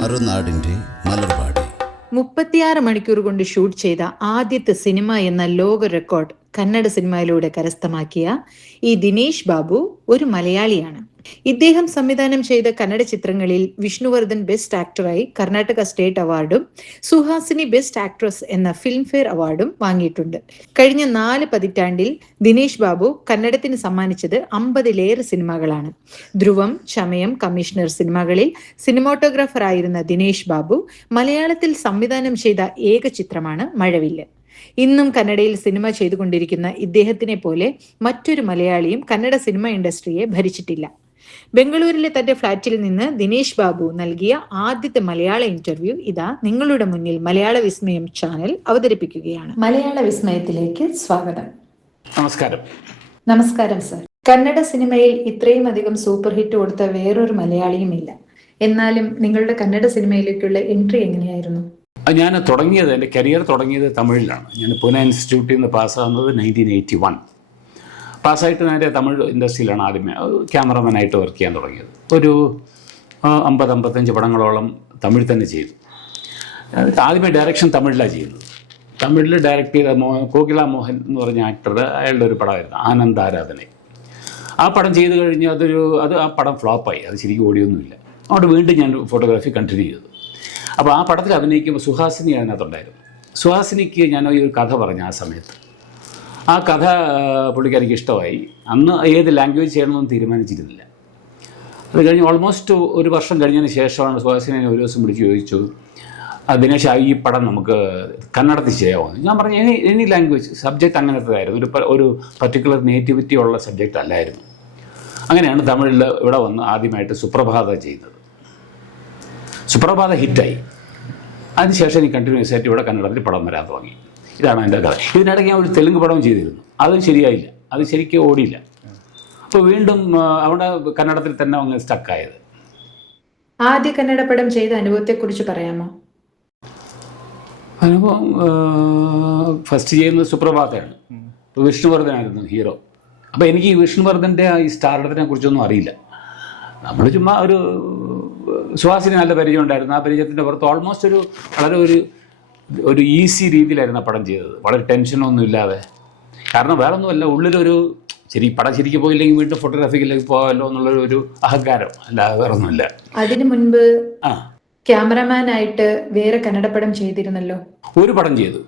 മറുനാടിന്റെ മലർവാടി 36 മണിക്കൂർ കൊണ്ട് ഷൂട്ട് ചെയ്ത ആദ്യത്തെ സിനിമ എന്ന ലോക റെക്കോർഡ് കന്നഡ സിനിമയിലൂടെ കരസ്ഥമാക്കിയ ഈ ദിനേശ് ബാബു ഒരു മലയാളിയാണ്. ഇദ്ദേഹം സംവിധാനം ചെയ്ത കന്നഡ ചിത്രങ്ങളിൽ വിഷ്ണുവർദ്ധൻ ബെസ്റ്റ് ആക്ടറായി കർണാടക സ്റ്റേറ്റ് അവാർഡും സുഹാസിനി ബെസ്റ്റ് ആക്ട്രസ് എന്ന ഫിലിംഫെയർ അവാർഡും വാങ്ങിയിട്ടുണ്ട്. കഴിഞ്ഞ 4 പതിറ്റാണ്ടിൽ ദിനേശ് ബാബു കന്നഡത്തിന് സമ്മാനിച്ചത് 50-ലേറെ സിനിമകളാണ്. ധ്രുവം, ചമയം, കമ്മീഷണർ സിനിമകളിൽ സിനിമാറ്റോഗ്രാഫർ ആയിരുന്ന ദിനേശ് ബാബു മലയാളത്തിൽ സംവിധാനം ചെയ്ത ഏക ചിത്രമാണ് മഴവില്ല്. ഇന്നും കന്നഡയിൽ സിനിമ ചെയ്തുകൊണ്ടിരിക്കുന്ന ഇദ്ദേഹത്തിനെ പോലെ മറ്റൊരു മലയാളിയും കന്നഡ സിനിമ ഇൻഡസ്ട്രിയെ ഭരിച്ചിട്ടില്ല. ബംഗളൂരിലെ തന്റെ ഫ്ളാറ്റിൽ നിന്ന് ദിനേശ് ബാബു നൽകിയ ആദ്യത്തെ മലയാള ഇന്റർവ്യൂ ഇതാ നിങ്ങളുടെ മുന്നിൽ മലയാള വിസ്മയം ചാനൽ അവതരിപ്പിക്കുകയാണ്. മലയാള വിസ്മയത്തിലേക്ക് സ്വാഗതം. നമസ്കാരം. നമസ്കാരം സർ. കന്നഡ സിനിമയിൽ ഇത്രയും അധികം സൂപ്പർ ഹിറ്റ് കൊടുത്ത വേറൊരു മലയാളിയും ഇല്ല. എന്നാലും നിങ്ങളുടെ കന്നഡ സിനിമയിലേക്കുള്ള എൻട്രി എങ്ങനെയായിരുന്നു? ഞാൻ തുടങ്ങിയത്, എൻ്റെ കരിയർ തുടങ്ങിയത് തമിഴിലാണ്. ഞാൻ പൂനെ ഇൻസ്റ്റിറ്റ്യൂട്ടിൽ നിന്ന് പാസ്സാകുന്നത് 1981. പാസ്സായിട്ട് നേരെ തമിഴ് ഇൻഡസ്ട്രിയിലാണ് ആദ്യമേ ക്യാമറമാനായിട്ട് വർക്ക് ചെയ്യാൻ തുടങ്ങിയത്. ഒരു 50-55 പടങ്ങളോളം തമിഴ് തന്നെ ചെയ്തു. ആദ്യമേ ഡയറക്ഷൻ തമിഴിലാണ് ചെയ്യുന്നത്. തമിഴിൽ ഡയറക്റ്റ് ചെയ്ത കോകില മോഹൻ എന്ന് പറഞ്ഞ ആക്ടർ, അയാളുടെ ഒരു പടമായിരുന്നു ആനന്ദ ആരാധന. ആ പടം ചെയ്ത് കഴിഞ്ഞ് ആ പടം ഫ്ലോപ്പായി. അത് ശരിക്കും ഓടിയൊന്നുമില്ല. അവിടെ വീണ്ടും ഞാൻ ഫോട്ടോഗ്രാഫി കണ്ടിന്യൂ ചെയ്തു. അപ്പോൾ ആ പടത്തിൽ അഭിനയിക്കുമ്പോൾ സുഹാസിനി അതിനകത്തുണ്ടായിരുന്നു. സുഹാസിനിക്ക് ഞാൻ ഒരു കഥ പറഞ്ഞു. ആ സമയത്ത് ആ കഥ പുള്ളിക്കാരിക്ക് ഇഷ്ടമായി. അന്ന് ഏത് ലാംഗ്വേജ് ചെയ്യണമെന്ന് തീരുമാനിച്ചിരുന്നില്ല. അത് കഴിഞ്ഞ് ഓൾമോസ്റ്റ് ഒരു വർഷം കഴിഞ്ഞതിന് ശേഷമാണ് സുഹാസിനി ഒരു ദിവസം വിളിച്ച് ചോദിച്ചു, ദിനേശ് ഈ പടം നമുക്ക് കന്നഡത്തിൽ ചെയ്യാമോ? ഞാൻ പറഞ്ഞു എനി ലാംഗ്വേജ്. സബ്ജക്റ്റ് അങ്ങനത്തേതായിരുന്നു, ഒരു പർട്ടിക്കുലർ നേറ്റിവിറ്റി ഉള്ള സബ്ജക്റ്റ് അല്ലായിരുന്നു. അങ്ങനെയാണ് തമിഴിൽ ഇവിടെ വന്ന് ആദ്യമായിട്ട് സുപ്രഭാത ചെയ്യുന്നത്. സുപ്രഭാത ഹിറ്റായി. അതിനുശേഷം എനിക്ക് കണ്ടിന്യൂസ് ആയിട്ട് ഇവിടെ കന്നഡത്തിൽ പടം വരാൻ തുടങ്ങി. ഇതാണ് എൻ്റെ കഥ. ഇതിനിടയ്ക്ക് ഞാൻ ഒരു തെലുങ്ക് പടവും ചെയ്തിരുന്നു. അതും ശരിയായില്ല, അത് ശരിക്കും ഓടിയില്ല. അപ്പോൾ വീണ്ടും അവിടെ കന്നഡത്തിൽ തന്നെ അങ്ങ് സ്റ്റക്കായത്. ആദ്യ കന്നഡ പടം ചെയ്ത അനുഭവത്തെക്കുറിച്ച് പറയാമോ? അനുഭവം ഫസ്റ്റ് ചെയ്യുന്നത് സുപ്രഭാതയാണ്. വിഷ്ണുവർദ്ധനായിരുന്നു ഹീറോ. അപ്പോൾ എനിക്ക് ഈ വിഷ്ണുവർദ്ധൻ്റെ ഈ സ്റ്റാർഡത്തിനെ കുറിച്ചൊന്നും അറിയില്ല. നമ്മൾ ചുമ്മാ സുഹാസിനി നല്ല പരിചയം ഉണ്ടായിരുന്നു. ആ പരിചയത്തിൻ്റെ പുറത്ത് ഓൾമോസ്റ്റ് വളരെ ഒരു ഈസി രീതിയിലായിരുന്നു ആ പടം ചെയ്തത്. വളരെ ടെൻഷനൊന്നും ഇല്ലാതെ. കാരണം വേറെ ഒന്നുമല്ല, ഉള്ളിലൊരു പടം ശരിക്കും പോയില്ലെങ്കിൽ വീണ്ടും ഫോട്ടോഗ്രാഫിക്കിലേക്ക് പോകാമല്ലോ എന്നുള്ളൊരു അഹങ്കാരം, അല്ലാതെ വേറെ ഒന്നുമില്ല. അതിനു മുൻപ് ക്യാമറമാനായിട്ട് വേറെ കന്നഡ പടം ചെയ്തിരുന്നല്ലോ. ഒരു പടം ചെയ്തു,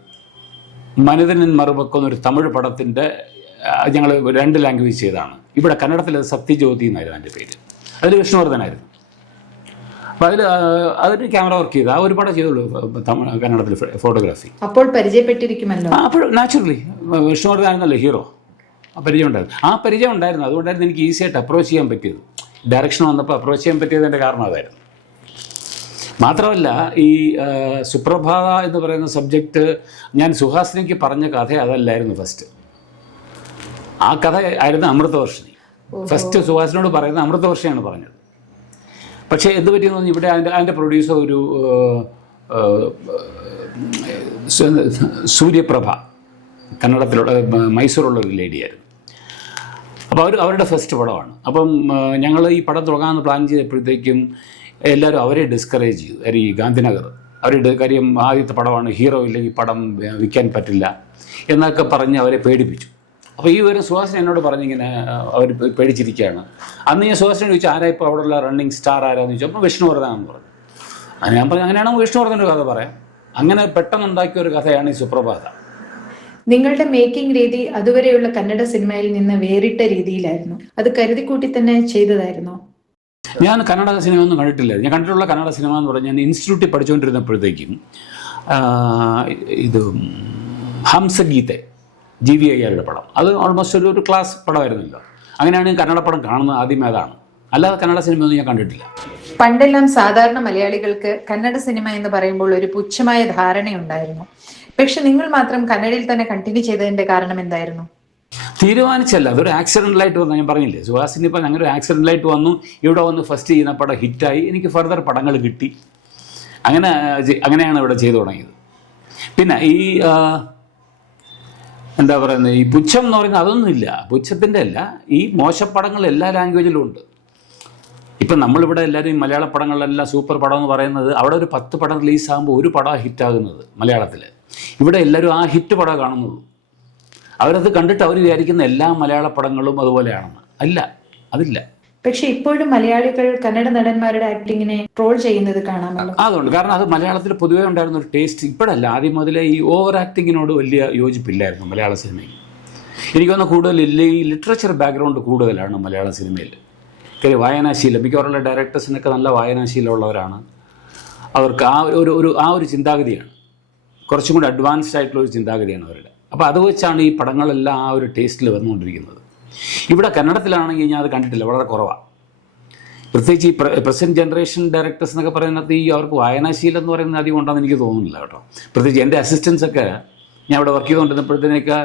മനിതനൻ മറുപക്കം എന്നൊരു തമിഴ് പടത്തിൻ്റെ ഞങ്ങൾ 2 ലാംഗ്വേജ് ചെയ്തതാണ്. ഇവിടെ കന്നഡത്തിൽ സത്യജ്യോതി എന്നായിരുന്നു എൻ്റെ പേര്. അതിൽ വിഷ്ണുവർദ്ധനായിരുന്നു. അപ്പോൾ അതിന് ക്യാമറ വർക്ക് ചെയ്ത് ആ ഒരു പടം ചെയ്തുള്ളൂ കന്നഡത്തിൽ ഫോട്ടോഗ്രാഫി. അപ്പോൾ പരിചയപ്പെട്ടിരിക്കുമല്ലോ. അപ്പോൾ നാച്ചുറലി വിഷ്ണുവർദ്ധനായിരുന്നല്ലോ ഹീറോ. ആ പരിചയം ഉണ്ടായിരുന്നു. അതുകൊണ്ടായിരുന്നു എനിക്ക് ഈസിയായിട്ട് അപ്രോച്ച് ചെയ്യാൻ പറ്റിയത്. ഡയറക്ഷൻ വന്നപ്പോൾ അപ്രോച്ച് ചെയ്യാൻ പറ്റിയതിൻ്റെ കാരണം അതായിരുന്നു. മാത്രമല്ല, ഈ സുപ്രഭാത എന്ന് പറയുന്ന സബ്ജക്റ്റ് ഞാൻ സുഹാസിനിക്ക് പറഞ്ഞ കഥ അതല്ലായിരുന്നു ഫസ്റ്റ്. ആ കഥ ആയിരുന്നു അമൃതവർഷിണി. ഫസ്റ്റ് സുഹാസിനോട് പറയുന്നത് അമൃതവർഷിയാണ് പറഞ്ഞത്. പക്ഷേ എന്ത് പറ്റിയെന്ന് പറഞ്ഞാൽ ഇവിടെ അതിൻ്റെ പ്രൊഡ്യൂസർ ഒരു സൂര്യപ്രഭ, കന്നഡത്തിലുള്ള മൈസൂറുള്ള ഒരു ലേഡിയായിരുന്നു. അപ്പോൾ അവരുടെ ഫസ്റ്റ് പടമാണ്. അപ്പം ഞങ്ങൾ ഈ പടം തുടങ്ങാമെന്ന് പ്ലാൻ ചെയ്തപ്പോഴത്തേക്കും എല്ലാവരും അവരെ ഡിസ്കറേജ് ചെയ്തു. ഈ ഗാന്ധിനഗർ അവരുടെ കാര്യം, ആദ്യത്തെ പടമാണ്, ഹീറോ ഇല്ലെങ്കിൽ പടം വിൽക്കാൻ പറ്റില്ല എന്നൊക്കെ പറഞ്ഞ് അവരെ പേടിപ്പിച്ചു. അപ്പോൾ ഈ ഒരു സുഹാസിനി എന്നോട് പറഞ്ഞിങ്ങനെ അവർ പേടിച്ചിരിക്കുകയാണ്. അന്ന് ഞാൻ സുഹാസിനോട് ചോദിച്ചു, ആരാ ഇപ്പോൾ അവിടെയുള്ള റണ്ണിങ് സ്റ്റാർ ആരാന്ന് ചോദിച്ചു. അപ്പോൾ വിഷ്ണുവർദ്ധനാണെന്ന് പറഞ്ഞു. ഞാൻ പറഞ്ഞു അങ്ങനെയാണെങ്കിൽ വിഷ്ണുവർദ്ധൻ്റെ കഥ പറയാം. അങ്ങനെ പെട്ടെന്നുണ്ടാക്കിയ ഒരു കഥയാണ് ഈ സുപ്രഭാത. നിങ്ങളുടെ മേക്കിംഗ് രീതി അതുവരെയുള്ള കന്നഡ സിനിമയിൽ നിന്ന് വേറിട്ട രീതിയിലായിരുന്നു. അത് കരുതിക്കൂട്ടി തന്നെ ചെയ്തതായിരുന്നോ? ഞാൻ കന്നഡ സിനിമ ഒന്നും കണ്ടിട്ടില്ല. ഞാൻ കണ്ടിട്ടുള്ള കന്നഡ സിനിമ എന്ന് പറഞ്ഞാൽ ഞാൻ ഇൻസ്റ്റിറ്റ്യൂട്ടിൽ പഠിച്ചുകൊണ്ടിരുന്നപ്പോഴത്തേക്കും ഇത് ഹംസഗീതെ GV അയ്യരുടെ പടം, അത് ഓൾമോസ്റ്റ് ഒരു ക്ലാസ് പടമായിരുന്നല്ലോ. അങ്ങനെയാണ് ഞാൻ കന്നഡ പടം കാണുന്നത് ആദ്യമേ. അതാണ്. അല്ലാതെ കന്നഡ സിനിമയൊന്നും ഞാൻ കണ്ടിട്ടില്ല. പണ്ടെല്ലാം സാധാരണ മലയാളികൾക്ക് കന്നഡ സിനിമ എന്ന് പറയുമ്പോൾ ഒരു പുച്ഛമായ ധാരണയുണ്ടായിരുന്നു. പക്ഷെ നിങ്ങൾ മാത്രം കന്നഡയിൽ തന്നെ കണ്ടിന്യൂ ചെയ്തതിന്റെ കാരണം എന്തായിരുന്നു? തീരുമാനിച്ചല്ല, അതൊരു ആക്സിഡൻ്റലായിട്ട് വന്നു. ഞാൻ പറഞ്ഞില്ലേ, സുഹാസിനി ഇപ്പം അങ്ങനെ ഒരു ആക്സിഡൻ്റലായിട്ട് വന്നു. ഇവിടെ വന്ന് ഫസ്റ്റ് ചെയ്യുന്ന പടം ഹിറ്റായി. എനിക്ക് ഫർദർ പടങ്ങൾ കിട്ടി. അങ്ങനെയാണ് ഇവിടെ ചെയ്തു തുടങ്ങിയത്. പിന്നെ ഈ എന്താ പറയുന്നത്, ഈ പുച്ഛം എന്ന് പറയുന്നത് അതൊന്നുമില്ല. പുച്ഛത്തിൻ്റെ അല്ല, ഈ മോശപ്പടങ്ങൾ എല്ലാ ലാംഗ്വേജിലും ഉണ്ട്. ഇപ്പം നമ്മളിവിടെ എല്ലാവരും മലയാള പടങ്ങളിലെല്ലാം സൂപ്പർ പടം എന്ന് പറയുന്നത് അവിടെ ഒരു 10 പടം റിലീസാകുമ്പോൾ ഒരു പടം ഹിറ്റാകുന്നത് മലയാളത്തിൽ. ഇവിടെ എല്ലാവരും ആ ഹിറ്റ് പടം കാണുന്നുള്ളൂ. അവരത് കണ്ടിട്ട് അവർ വിചാരിക്കുന്ന എല്ലാ മലയാള പടങ്ങളും അതുപോലെയാണെന്ന്. അല്ല, അതില്ല. പക്ഷെ ഇപ്പോഴും മലയാളികൾ കന്നഡ നടന്മാരുടെ ആക്ടിങ്ങിനെ ട്രോൾ ചെയ്യുന്നത് കാണാമല്ലോ. അതുകൊണ്ട് കാരണം അത് മലയാളത്തിൽ പൊതുവേ ഉണ്ടായിരുന്ന ഒരു ടേസ്റ്റ് ഇപ്പോഴല്ല, ആദ്യം മുതലേ ഈ ഓവർ ആക്ടിങ്ങിനോട് വലിയ യോജിപ്പില്ലായിരുന്നു മലയാള സിനിമയിൽ. എനിക്ക് തോന്നുന്നു കൂടുതൽ ഈ ലിറ്ററേച്ചർ ബാക്ക്ഗ്രൗണ്ട് കൂടുതലാണ് മലയാള സിനിമയിൽ. കാര്യം വായനാശീലം, മിക്കവാറുള്ള ഡയറക്ടേഴ്സിനൊക്കെ നല്ല വായനാശീലമുള്ളവരാണ്. അവർക്ക് ആ ഒരു ചിന്താഗതിയാണ്, കുറച്ചും കൂടി അഡ്വാൻസ്ഡ് ആയിട്ടുള്ള ഒരു ചിന്താഗതിയാണ് അവരുടെ. അപ്പോൾ അത് വെച്ചാണ് ഈ പടങ്ങളെല്ലാം ആ ഒരു ടേസ്റ്റിൽ വന്നുകൊണ്ടിരിക്കുന്നത്. ഇവിടെ കന്നഡത്തിലാണെങ്കിൽ ഞാൻ അത് കണ്ടിട്ടില്ല, വളരെ കുറവാണ്. പ്രത്യേകിച്ച് ഈ പ്രസൻറ്റ് ജനറേഷൻ ഡയറക്ടേഴ്സ് എന്നൊക്കെ പറയുന്നത് ഈ അവർക്ക് വായനാശീലം എന്ന് പറയുന്നത് അധികം ഉണ്ടെന്ന് എനിക്ക് തോന്നുന്നില്ല കേട്ടോ. പ്രത്യേകിച്ച് എൻ്റെ അസിസ്റ്റൻസൊക്കെ ഞാൻ ഇവിടെ വർക്ക് ചെയ്തുകൊണ്ടിരുന്നപ്പോഴത്തേനൊക്കെ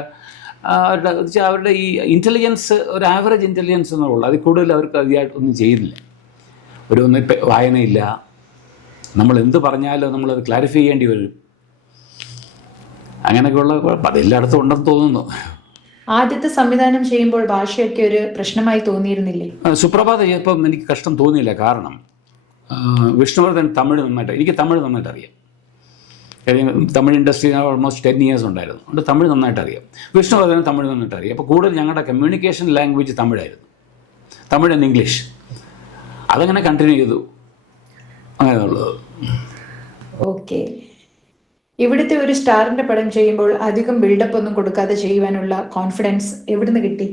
അവരുടെ ഈ ഇൻ്റലിജൻസ് ഒരു ആവറേജ് ഇൻ്റലിജൻസ് എന്നുള്ളൂ, അതിൽ കൂടുതൽ അവർക്ക് അധികമായിട്ടൊന്നും ചെയ്യുന്നില്ല. ഒന്നും വായനയില്ല, നമ്മൾ എന്ത് പറഞ്ഞാലും നമ്മളത് ക്ലാരിഫൈ ചെയ്യേണ്ടി വരും. അങ്ങനെയൊക്കെയുള്ള അതെല്ലായിടത്തും ഉണ്ടെന്ന് തോന്നുന്നു. ആദ്യത്തെ സംവിധാനം ചെയ്യുമ്പോൾ ഭാഷയൊക്കെ ഒരു പ്രശ്നമായി തോന്നിയിരുന്നില്ലേ? സുപ്രഭാത ചെയ്തപ്പം എനിക്ക് കഷ്ടം തോന്നിയില്ല. കാരണം വിഷ്ണുവർദ്ധൻ എനിക്ക് തമിഴ് നന്നായിട്ട് അറിയാം. തമിഴ് ഇൻഡസ്ട്രി ഓൾമോസ്റ്റ് 10 years ഉണ്ടായിരുന്നു, അതുകൊണ്ട് തമിഴ് നന്നായിട്ട് അറിയാം. വിഷ്ണുവർദ്ധൻ തമിഴ് നന്നായിട്ട് അറിയാം. അപ്പോൾ കൂടുതൽ ഞങ്ങളുടെ കമ്മ്യൂണിക്കേഷൻ ലാംഗ്വേജ് തമിഴായിരുന്നു, തമിഴ് ആൻഡ് ഇംഗ്ലീഷ്. അതങ്ങനെ കണ്ടിന്യൂ ചെയ്തു, അങ്ങനെയുള്ളത്. ഓക്കെ. ഇവിടുത്തെ ഒരു സ്റ്റാറിന്റെ പടം ചെയ്യുമ്പോൾ അധികം ബിൽഡപ്പ് ഒന്നും കൊടുക്കാതെ ചെയ്യുവാനുള്ള കോൺഫിഡൻസ് എവിടുന്ന് കിട്ടി?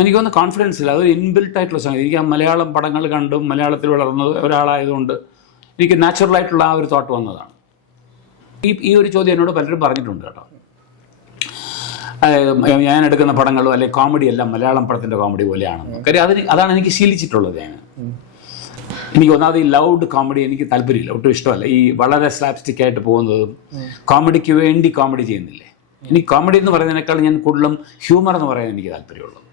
എനിക്ക് തോന്നുന്നു കോൺഫിഡൻസ് ഇല്ല, അതൊരു ഇൻബിൽട്ട് ആയിട്ടുള്ള സാധനം. എനിക്ക് ആ മലയാളം പടങ്ങൾ കണ്ടും മലയാളത്തിൽ വളർന്ന ഒരാളായതുകൊണ്ട് എനിക്ക് നാച്ചുറലായിട്ടുള്ള ആ ഒരു തോട്ട് വന്നതാണ്. ഈ ഒരു ചോദ്യം എന്നോട് പലരും പറഞ്ഞിട്ടുണ്ട് കേട്ടോ. ഞാൻ എടുക്കുന്ന പടങ്ങളും അല്ലെങ്കിൽ കോമഡി എല്ലാം മലയാളം പടത്തിൻ്റെ കോമഡി പോലെയാണെന്ന്. കാര്യം അതാണ് എനിക്ക് ശീലിച്ചിട്ടുള്ളത്. എനിക്ക് ഒന്നാമത് ഈ ലൗഡ് കോമഡി എനിക്ക് താല്പര്യമില്ല, ഒട്ടും ഇഷ്ടമല്ല. ഈ വളരെ സ്ലാപ്സ്റ്റിക് ആയിട്ട് പോകുന്നതും കോമഡിക്ക് വേണ്ടി കോമഡി ചെയ്യുന്നില്ലേ. എനിക്ക് കോമഡി എന്ന് പറയുന്നതിനേക്കാൾ ഞാൻ കൂടുതലും ഹ്യൂമർ എന്ന് പറയാൻ എനിക്ക് താല്പര്യമുള്ളത്.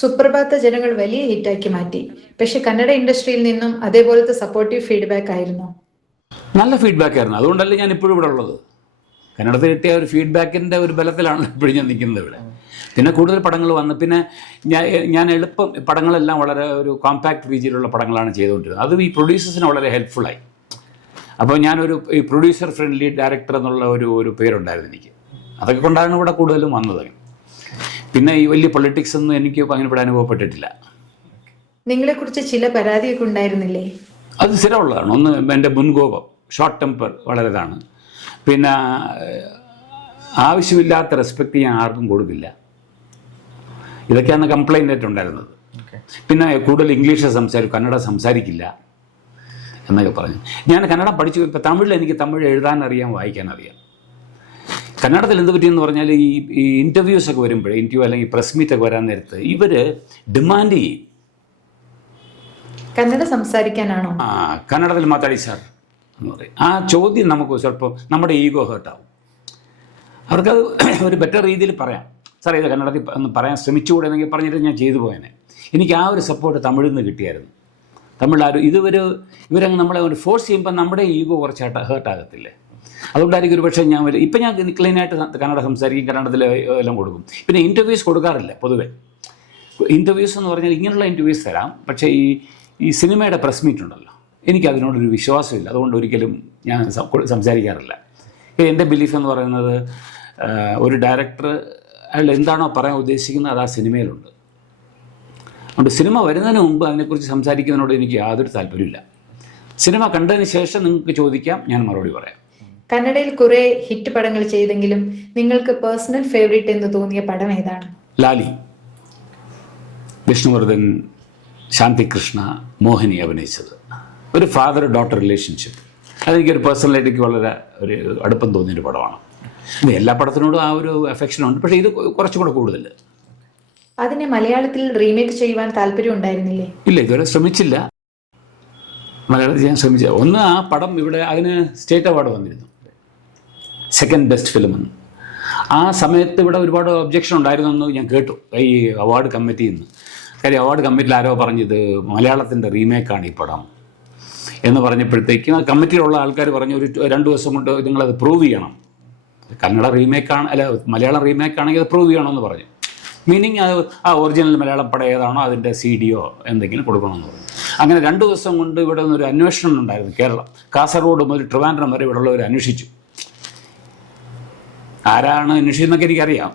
സുപ്രഭാത ജനങ്ങൾ വലിയ ഹിറ്റാക്കി മാറ്റി. പക്ഷെ കന്നഡ ഇൻഡസ്ട്രിയിൽ നിന്നും അതേപോലത്തെ സപ്പോർട്ടീവ് ഫീഡ്ബാക്ക് ആയിരുന്നു? നല്ല ഫീഡ്ബാക്ക് ആയിരുന്നു, അതുകൊണ്ടല്ലേ ഞാൻ ഇപ്പോഴും ഇവിടെ ഉള്ളത്. കന്നഡത്തിൽ കിട്ടിയ ഒരു ഫീഡ്ബാക്കിൻ്റെ ഒരു ബലത്തിലാണ് ഇപ്പോഴും ഞാൻ നിൽക്കുന്നത് ഇവിടെ. പിന്നെ കൂടുതൽ പടങ്ങൾ വന്ന് പിന്നെ ഞാൻ എളുപ്പം പടങ്ങളെല്ലാം വളരെ ഒരു കോമ്പാക്ട് രീതിയിലുള്ള പടങ്ങളാണ് ചെയ്തുകൊണ്ടിരുന്നത്. അത് ഈ പ്രൊഡ്യൂസേഴ്സിന് വളരെ ഹെൽപ്ഫുള്ളായി. അപ്പോൾ ഞാനൊരു ഈ പ്രൊഡ്യൂസർ ഫ്രണ്ട്ലി ഡയറക്ടർ എന്നുള്ള ഒരു പേരുണ്ടായിരുന്നു എനിക്ക്. അതൊക്കെ കൊണ്ടാണ് ഇവിടെ കൂടുതലും വന്നത്. പിന്നെ ഈ വലിയ പൊളിറ്റിക്സ് ഒന്നും എനിക്ക് അങ്ങനെ ഇവിടെ അനുഭവപ്പെട്ടിട്ടില്ല. നിങ്ങളെക്കുറിച്ച് ചില പരാതിയൊക്കെ ഉണ്ടായിരുന്നില്ലേ? അത് സ്ഥിരമുള്ളതാണ്. ഒന്ന് എൻ്റെ മുൻകോപം, ഷോർട്ട് ടെമ്പർ വളരെ ഇതാണ്. പിന്നെ ആവശ്യമില്ലാത്ത റെസ്പെക്റ്റ് ഞാൻ ആർക്കും കൊടുക്കില്ല. ഇതൊക്കെയാണ് കംപ്ലൈൻ്റ് ആയിട്ട് ഉണ്ടായിരുന്നത്. പിന്നെ കൂടുതൽ ഇംഗ്ലീഷ് കന്നഡ സംസാരിക്കില്ല എന്നൊക്കെ പറഞ്ഞു. ഞാൻ കന്നഡ പഠിച്ചു. ഇപ്പോൾ തമിഴിൽ എനിക്ക് തമിഴ് എഴുതാനറിയാം, വായിക്കാനറിയാം. കന്നഡത്തിൽ എന്ത് പറ്റിയെന്ന് പറഞ്ഞാൽ ഈ ഇൻ്റർവ്യൂസൊക്കെ വരുമ്പോഴേ, ഇൻ്റർവ്യൂ അല്ലെങ്കിൽ പ്രസ് മീറ്റൊക്കെ വരാൻ നേരത്ത് ഇവർ ഡിമാൻഡ് ചെയ്യും, കന്നഡ സംസാരിക്കാനാണോ? കന്നഡത്തിൽ മാതാടി സാർ എന്ന് പറയും. ആ ചോദ്യം നമുക്ക് ചിലപ്പോൾ നമ്മുടെ ഈഗോ ഹേർട്ടാവും. അവർക്കത് ഒരു ബെറ്റർ രീതിയിൽ പറയാം, സാർ ഇത് കന്നഡത്തിൽ ഒന്ന് പറയാൻ ശ്രമിച്ചുകൂടെ എന്നൊക്കെ പറഞ്ഞിട്ട് ഞാൻ ചെയ്തു പോയനെ. എനിക്ക് ആ ഒരു സപ്പോർട്ട് തമിഴിൽ നിന്ന് കിട്ടിയായിരുന്നു. തമിഴ് ആരും ഇവരങ്ങ് നമ്മളെ ഒരു ഫോഴ്സ് ചെയ്യുമ്പോൾ നമ്മുടെ ഈഗോ കുറച്ച് ഹേർട്ടാകത്തില്ലേ. അതുകൊണ്ടായിരിക്കും ഒരു പക്ഷേ ഇപ്പം ഞാൻ ക്ലീനായിട്ട് കന്നഡ സംസാരിക്കും, കന്നഡത്തിൽ എല്ലാം കൊടുക്കും. പിന്നെ ഇൻ്റർവ്യൂസ് കൊടുക്കാറില്ല പൊതുവെ. ഇൻ്റർവ്യൂസ് എന്ന് പറഞ്ഞാൽ ഇങ്ങനെയുള്ള ഇൻ്റർവ്യൂസ് തരാം, പക്ഷേ ഈ സിനിമയുടെ പ്രസ് മീറ്റ് ഉണ്ടല്ലോ, എനിക്കതിനോടൊരു വിശ്വാസമില്ല. അതുകൊണ്ട് ഒരിക്കലും ഞാൻ സംസാരിക്കാറില്ല. എൻ്റെ ബിലീഫ് എന്ന് പറയുന്നത് ഒരു ഡയറക്ടർ അയാൾ എന്താണോ പറയാൻ ഉദ്ദേശിക്കുന്നത് അത് ആ സിനിമയിലുണ്ട്. അതുകൊണ്ട് സിനിമ വരുന്നതിന് മുമ്പ് അതിനെക്കുറിച്ച് സംസാരിക്കുന്നതിനോട് എനിക്ക് യാതൊരു താല്പര്യമില്ല. സിനിമ കണ്ടതിന് ശേഷം നിങ്ങൾക്ക് ചോദിക്കാം, ഞാൻ മറുപടി പറയാം. കന്നഡയിൽ കുറേ ഹിറ്റ് പടങ്ങൾ ചെയ്തെങ്കിലും നിങ്ങൾക്ക് പേഴ്സണൽ ഫേവറേറ്റ് എന്ന് തോന്നിയ പടം ഏതാണ്? ലാലി, വിഷ്ണുവർദ്ധൻ, ശാന്തികൃഷ്ണ, മോഹിനി അഭിനയിച്ചത്. ഒരു ഫാദർ ഡോട്ടർ റിലേഷൻഷിപ്പ്. അതെനിക്കൊരു പേഴ്സണലായിട്ട് വളരെ ഒരു അടുപ്പം തോന്നിയൊരു പടമാണ്. എല്ലാ പടത്തിനോടും ആ ഒരു അഫെക്ഷനുണ്ട്, പക്ഷേ ഇത് കുറച്ചുകൂടെ കൂടുതൽ. അതിനെ മലയാളത്തിൽ റീമേക്ക് ചെയ്യുവാൻ താല്പര്യം ഉണ്ടായിരുന്നില്ലേ? ഇല്ല, ഇതുവരെ ശ്രമിച്ചില്ല. മലയാളത്തിൽ ഞാൻ ശ്രമിച്ച ഒന്ന് ആ പടം ഇവിടെ അതിന് സ്റ്റേറ്റ് അവാർഡ് വന്നിരുന്നു, സെക്കൻഡ് ബെസ്റ്റ് ഫിലിം എന്ന്. ആ സമയത്ത് ഇവിടെ ഒരുപാട് ഒബ്ജക്ഷൻ ഉണ്ടായിരുന്നെന്ന് ഞാൻ കേട്ടു ഈ അവാർഡ് കമ്മിറ്റിയിൽ നിന്ന്. കാര്യം അവാർഡ് കമ്മിറ്റിയിൽ ആരോ പറഞ്ഞത് മലയാളത്തിൻ്റെ റീമേക്കാണ് ഈ പടം എന്ന് പറഞ്ഞപ്പോഴത്തേക്കും ആ കമ്മിറ്റിയിലുള്ള ആൾക്കാർ പറഞ്ഞു ഒരു 2 ദിവസം കൊണ്ട് നിങ്ങളത് പ്രൂവ് ചെയ്യണം. കന്നഡ റീമേക്കാണ്, അല്ല മലയാളം റീമേക്കാണെങ്കിൽ അത് പ്രൂവ് ചെയ്യണമെന്ന് പറഞ്ഞു. മീനിങ് അത് ആ ഒറിജിനൽ മലയാളം പടം ഏതാണോ അതിൻ്റെ CD എന്തെങ്കിലും കൊടുക്കണമെന്ന് പറഞ്ഞു. അങ്ങനെ 2 ദിവസം കൊണ്ട് ഇവിടെ നിന്നൊരു അന്വേഷണം ഉണ്ടായിരുന്നു. കേരളം കാസർഗോഡ് മുതൽ ട്രിവാൻഡ്രം വരെ ഇവിടെയുള്ളവർ അന്വേഷിച്ചു. ആരാണ് അന്വേഷിച്ചെന്നൊക്കെ എനിക്കറിയാം.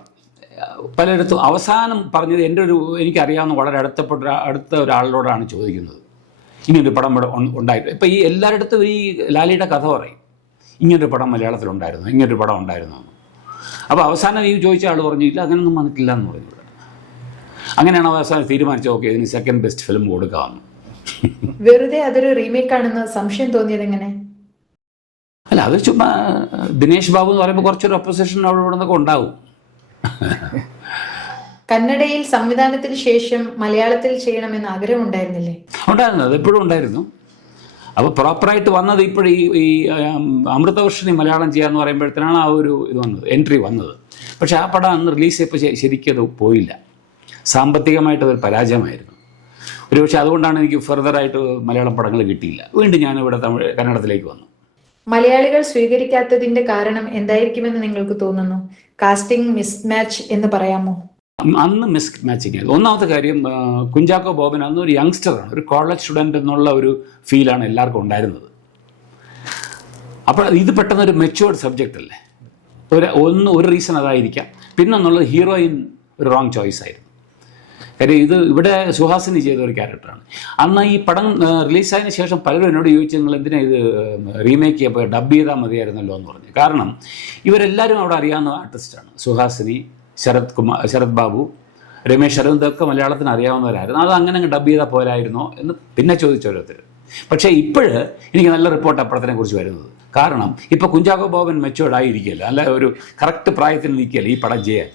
പലയിടത്തും അവസാനം പറഞ്ഞത് എനിക്കറിയാവുന്ന വളരെ അടുത്ത ഒരാളോടാണ് ചോദിക്കുന്നത്, ഇങ്ങനൊരു പടം ഇവിടെ ഉണ്ടായിട്ട്. ഇപ്പം ഈ എല്ലായിടത്തും ഈ ലാലിയുടെ കഥ പറയും, ഇങ്ങനൊരു പടം മലയാളത്തിലുണ്ടായിരുന്നു, ഇങ്ങനൊരു പടം ഉണ്ടായിരുന്നു. അപ്പോൾ അവസാനം ഈ ചോദിച്ച ആൾ പറഞ്ഞു, ഇല്ല അങ്ങനെയൊന്നും വന്നിട്ടില്ല എന്ന് പറഞ്ഞു. അങ്ങനെയാണ് അവസാനം തീരുമാനിച്ചത്, ഓക്കെ ഇതിന് സെക്കൻഡ് ബെസ്റ്റ് ഫിലിം കൊടുക്കാമെന്ന്. വെറുതെ അതൊരു റീമേക്ക് ആണെന്ന് സംശയം തോന്നിയത് എങ്ങനെ? അല്ല, അത് ചുമ്മാ ദിനേശ് ബാബു എന്ന് പറയുമ്പോൾ കുറച്ചൊരു ഒപ്പോസിഷൻ അവിടെ ഇവിടെ നിന്നൊക്കെ ഉണ്ടാവും. കന്നഡയിൽ സംവിധാനത്തിന് ശേഷം മലയാളത്തിൽ ചെയ്യണമെന്ന് ആഗ്രഹം ഉണ്ടായിരുന്നില്ലേ? ഉണ്ടായിരുന്നു, അത് എപ്പോഴും ഉണ്ടായിരുന്നു. അപ്പോൾ പ്രോപ്പറായിട്ട് വന്നത് ഇപ്പോഴും ഈ അമൃതവർഷിണി മലയാളം ചെയ്യാന്ന് പറയുമ്പോഴത്തേനാണ് ആ ഒരു ഇത് വന്നത്, എൻട്രി വന്നത്. പക്ഷേ ആ പടം അന്ന് റിലീസ് ചെയ്യപ്പോൾ ശരിക്കും അത് പോയില്ല. സാമ്പത്തികമായിട്ട് അതൊരു പരാജയമായിരുന്നു. ഒരുപക്ഷെ അതുകൊണ്ടാണ് എനിക്ക് ഫെർദറായിട്ട് മലയാളം പടങ്ങൾ കിട്ടിയില്ല. വീണ്ടും ഞാനിവിടെ കന്നഡത്തിലേക്ക് വന്നു. മലയാളികൾ സ്വീകരിക്കാത്തതിന്റെ കാരണം എന്തായിരിക്കുമെന്ന് നിങ്ങൾക്ക് തോന്നുന്നു? കാസ്റ്റിംഗ് മിസ്മാച്ച് എന്ന് പറയാമോ? അന്ന് മിസ് മാച്ചിങ് ആയിരുന്നു. ഒന്നാമത്തെ കാര്യം, കുഞ്ചാക്കോ ബോബൻ അന്ന് ഒരു യങ്സ്റ്ററാണ്, ഒരു കോളേജ് സ്റ്റുഡൻറ്റ് എന്നുള്ള ഒരു ഫീലാണ് എല്ലാവർക്കും ഉണ്ടായിരുന്നത്. അപ്പോൾ ഇത് പെട്ടെന്നൊരു മെച്യൂർഡ് സബ്ജക്റ്റ് അല്ലേ. ഒരു റീസൺ അതായിരിക്കാം. പിന്നൊന്നുള്ളത് ഹീറോയിൻ ഒരു റോങ് ചോയ്സ് ആയിരുന്നു. കാര്യം ഇവിടെ സുഹാസിനി ചെയ്ത ഒരു ക്യാരക്ടറാണ്. അന്ന് ഈ പടം റിലീസായതിനു ശേഷം പലരും എന്നോട് ചോദിച്ചു, നിങ്ങൾ എന്തിനാ ഇത് റീമേക്ക് ചെയ്യപ്പോൾ ഡബ് ചെയ്താൽ മതിയായിരുന്നല്ലോ എന്ന് പറഞ്ഞു. കാരണം ഇവരെല്ലാവരും അവിടെ അറിയാവുന്ന ആർട്ടിസ്റ്റാണ്. സുഹാസിനി, ശരത് ബാബു, രമേശ് അരവിന്ദ് ഇതൊക്കെ മലയാളത്തിന് അറിയാവുന്നവരായിരുന്നു. അത് അങ്ങനെ ഡബ് ചെയ്താൽ പോരായിരുന്നോ എന്ന് പിന്നെ ചോദിച്ചു ഓരോരുത്തർ. പക്ഷേ ഇപ്പോഴ് എനിക്ക് നല്ല റിപ്പോർട്ട് അപ്പുറത്തിനെ കുറിച്ച് വരുന്നത്. കാരണം ഇപ്പോൾ കുഞ്ചാക്കോ ബോബൻ മെച്ചുവേർഡ് ആയിരിക്കില്ല, അല്ല ഒരു കറക്റ്റ് പ്രായത്തിൽ നിൽക്കുകയല്ല ഈ പടം ചെയ്യാൻ.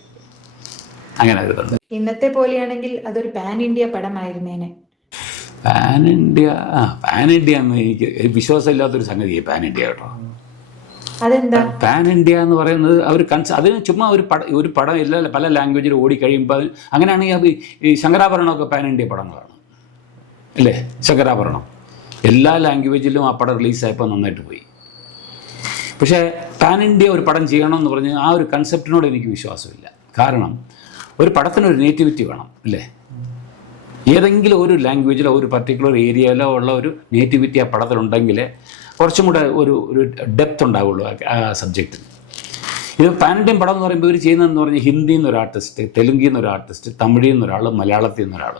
അങ്ങനെ വരുന്നുണ്ട്. ഇന്നത്തെ പോലെയാണെങ്കിൽ അതൊരു പാൻ ഇന്ത്യ പടമായിരുന്നേനെ. പാൻ ഇന്ത്യ എന്ന് എനിക്ക് വിശ്വാസമില്ലാത്തൊരു സംഗതി പാൻ ഇന്ത്യ കേട്ടോ. അതെന്താ പാൻ ഇന്ത്യ എന്ന് പറയുന്നത്? അതിന് ചുമ്മാ ഒരു പടം പല ലാംഗ്വേജിൽ ഓടിക്കഴിയുമ്പോൾ അങ്ങനെയാണെങ്കിൽ ഈ ശങ്കരാഭരണമൊക്കെ പാൻ ഇന്ത്യ പടങ്ങളാണ് അല്ലേ? ശങ്കരാഭരണം എല്ലാ ലാംഗ്വേജിലും ആ പടം റിലീസായപ്പോൾ നന്നായിട്ട് പോയി. പക്ഷേ പാൻ ഇന്ത്യ ഒരു പടം ചെയ്യണമെന്ന് പറഞ്ഞ് ആ ഒരു കൺസെപ്റ്റിനോട് എനിക്ക് വിശ്വാസമില്ല. കാരണം ഒരു പടത്തിനൊരു നേറ്റിവിറ്റി വേണം അല്ലേ? ഏതെങ്കിലും ഒരു ലാംഗ്വേജിലോ ഒരു പർട്ടിക്കുലർ ഏരിയയിലോ ഉള്ള ഒരു നേറ്റിവിറ്റി ആ പടത്തിലുണ്ടെങ്കിൽ കുറച്ചും കൂടെ ഒരു ഡെപ്ത് ഉണ്ടാവുള്ളൂ ആ സബ്ജക്റ്റിന്. ഇത് പാൻ ഇന്ത്യൻ പടം എന്ന് പറയുമ്പോൾ ഇവർ ചെയ്യുന്നതെന്ന് പറഞ്ഞാൽ ഹിന്ദിയിൽ നിന്ന് ഒരു ആർട്ടിസ്റ്റ്, തെലുങ്കിൽ നിന്ന് ഒരു ആർട്ടിസ്റ്റ്, തമിഴിൽ നിന്നൊരാൾ, മലയാളത്തിൽ നിന്നൊരാൾ.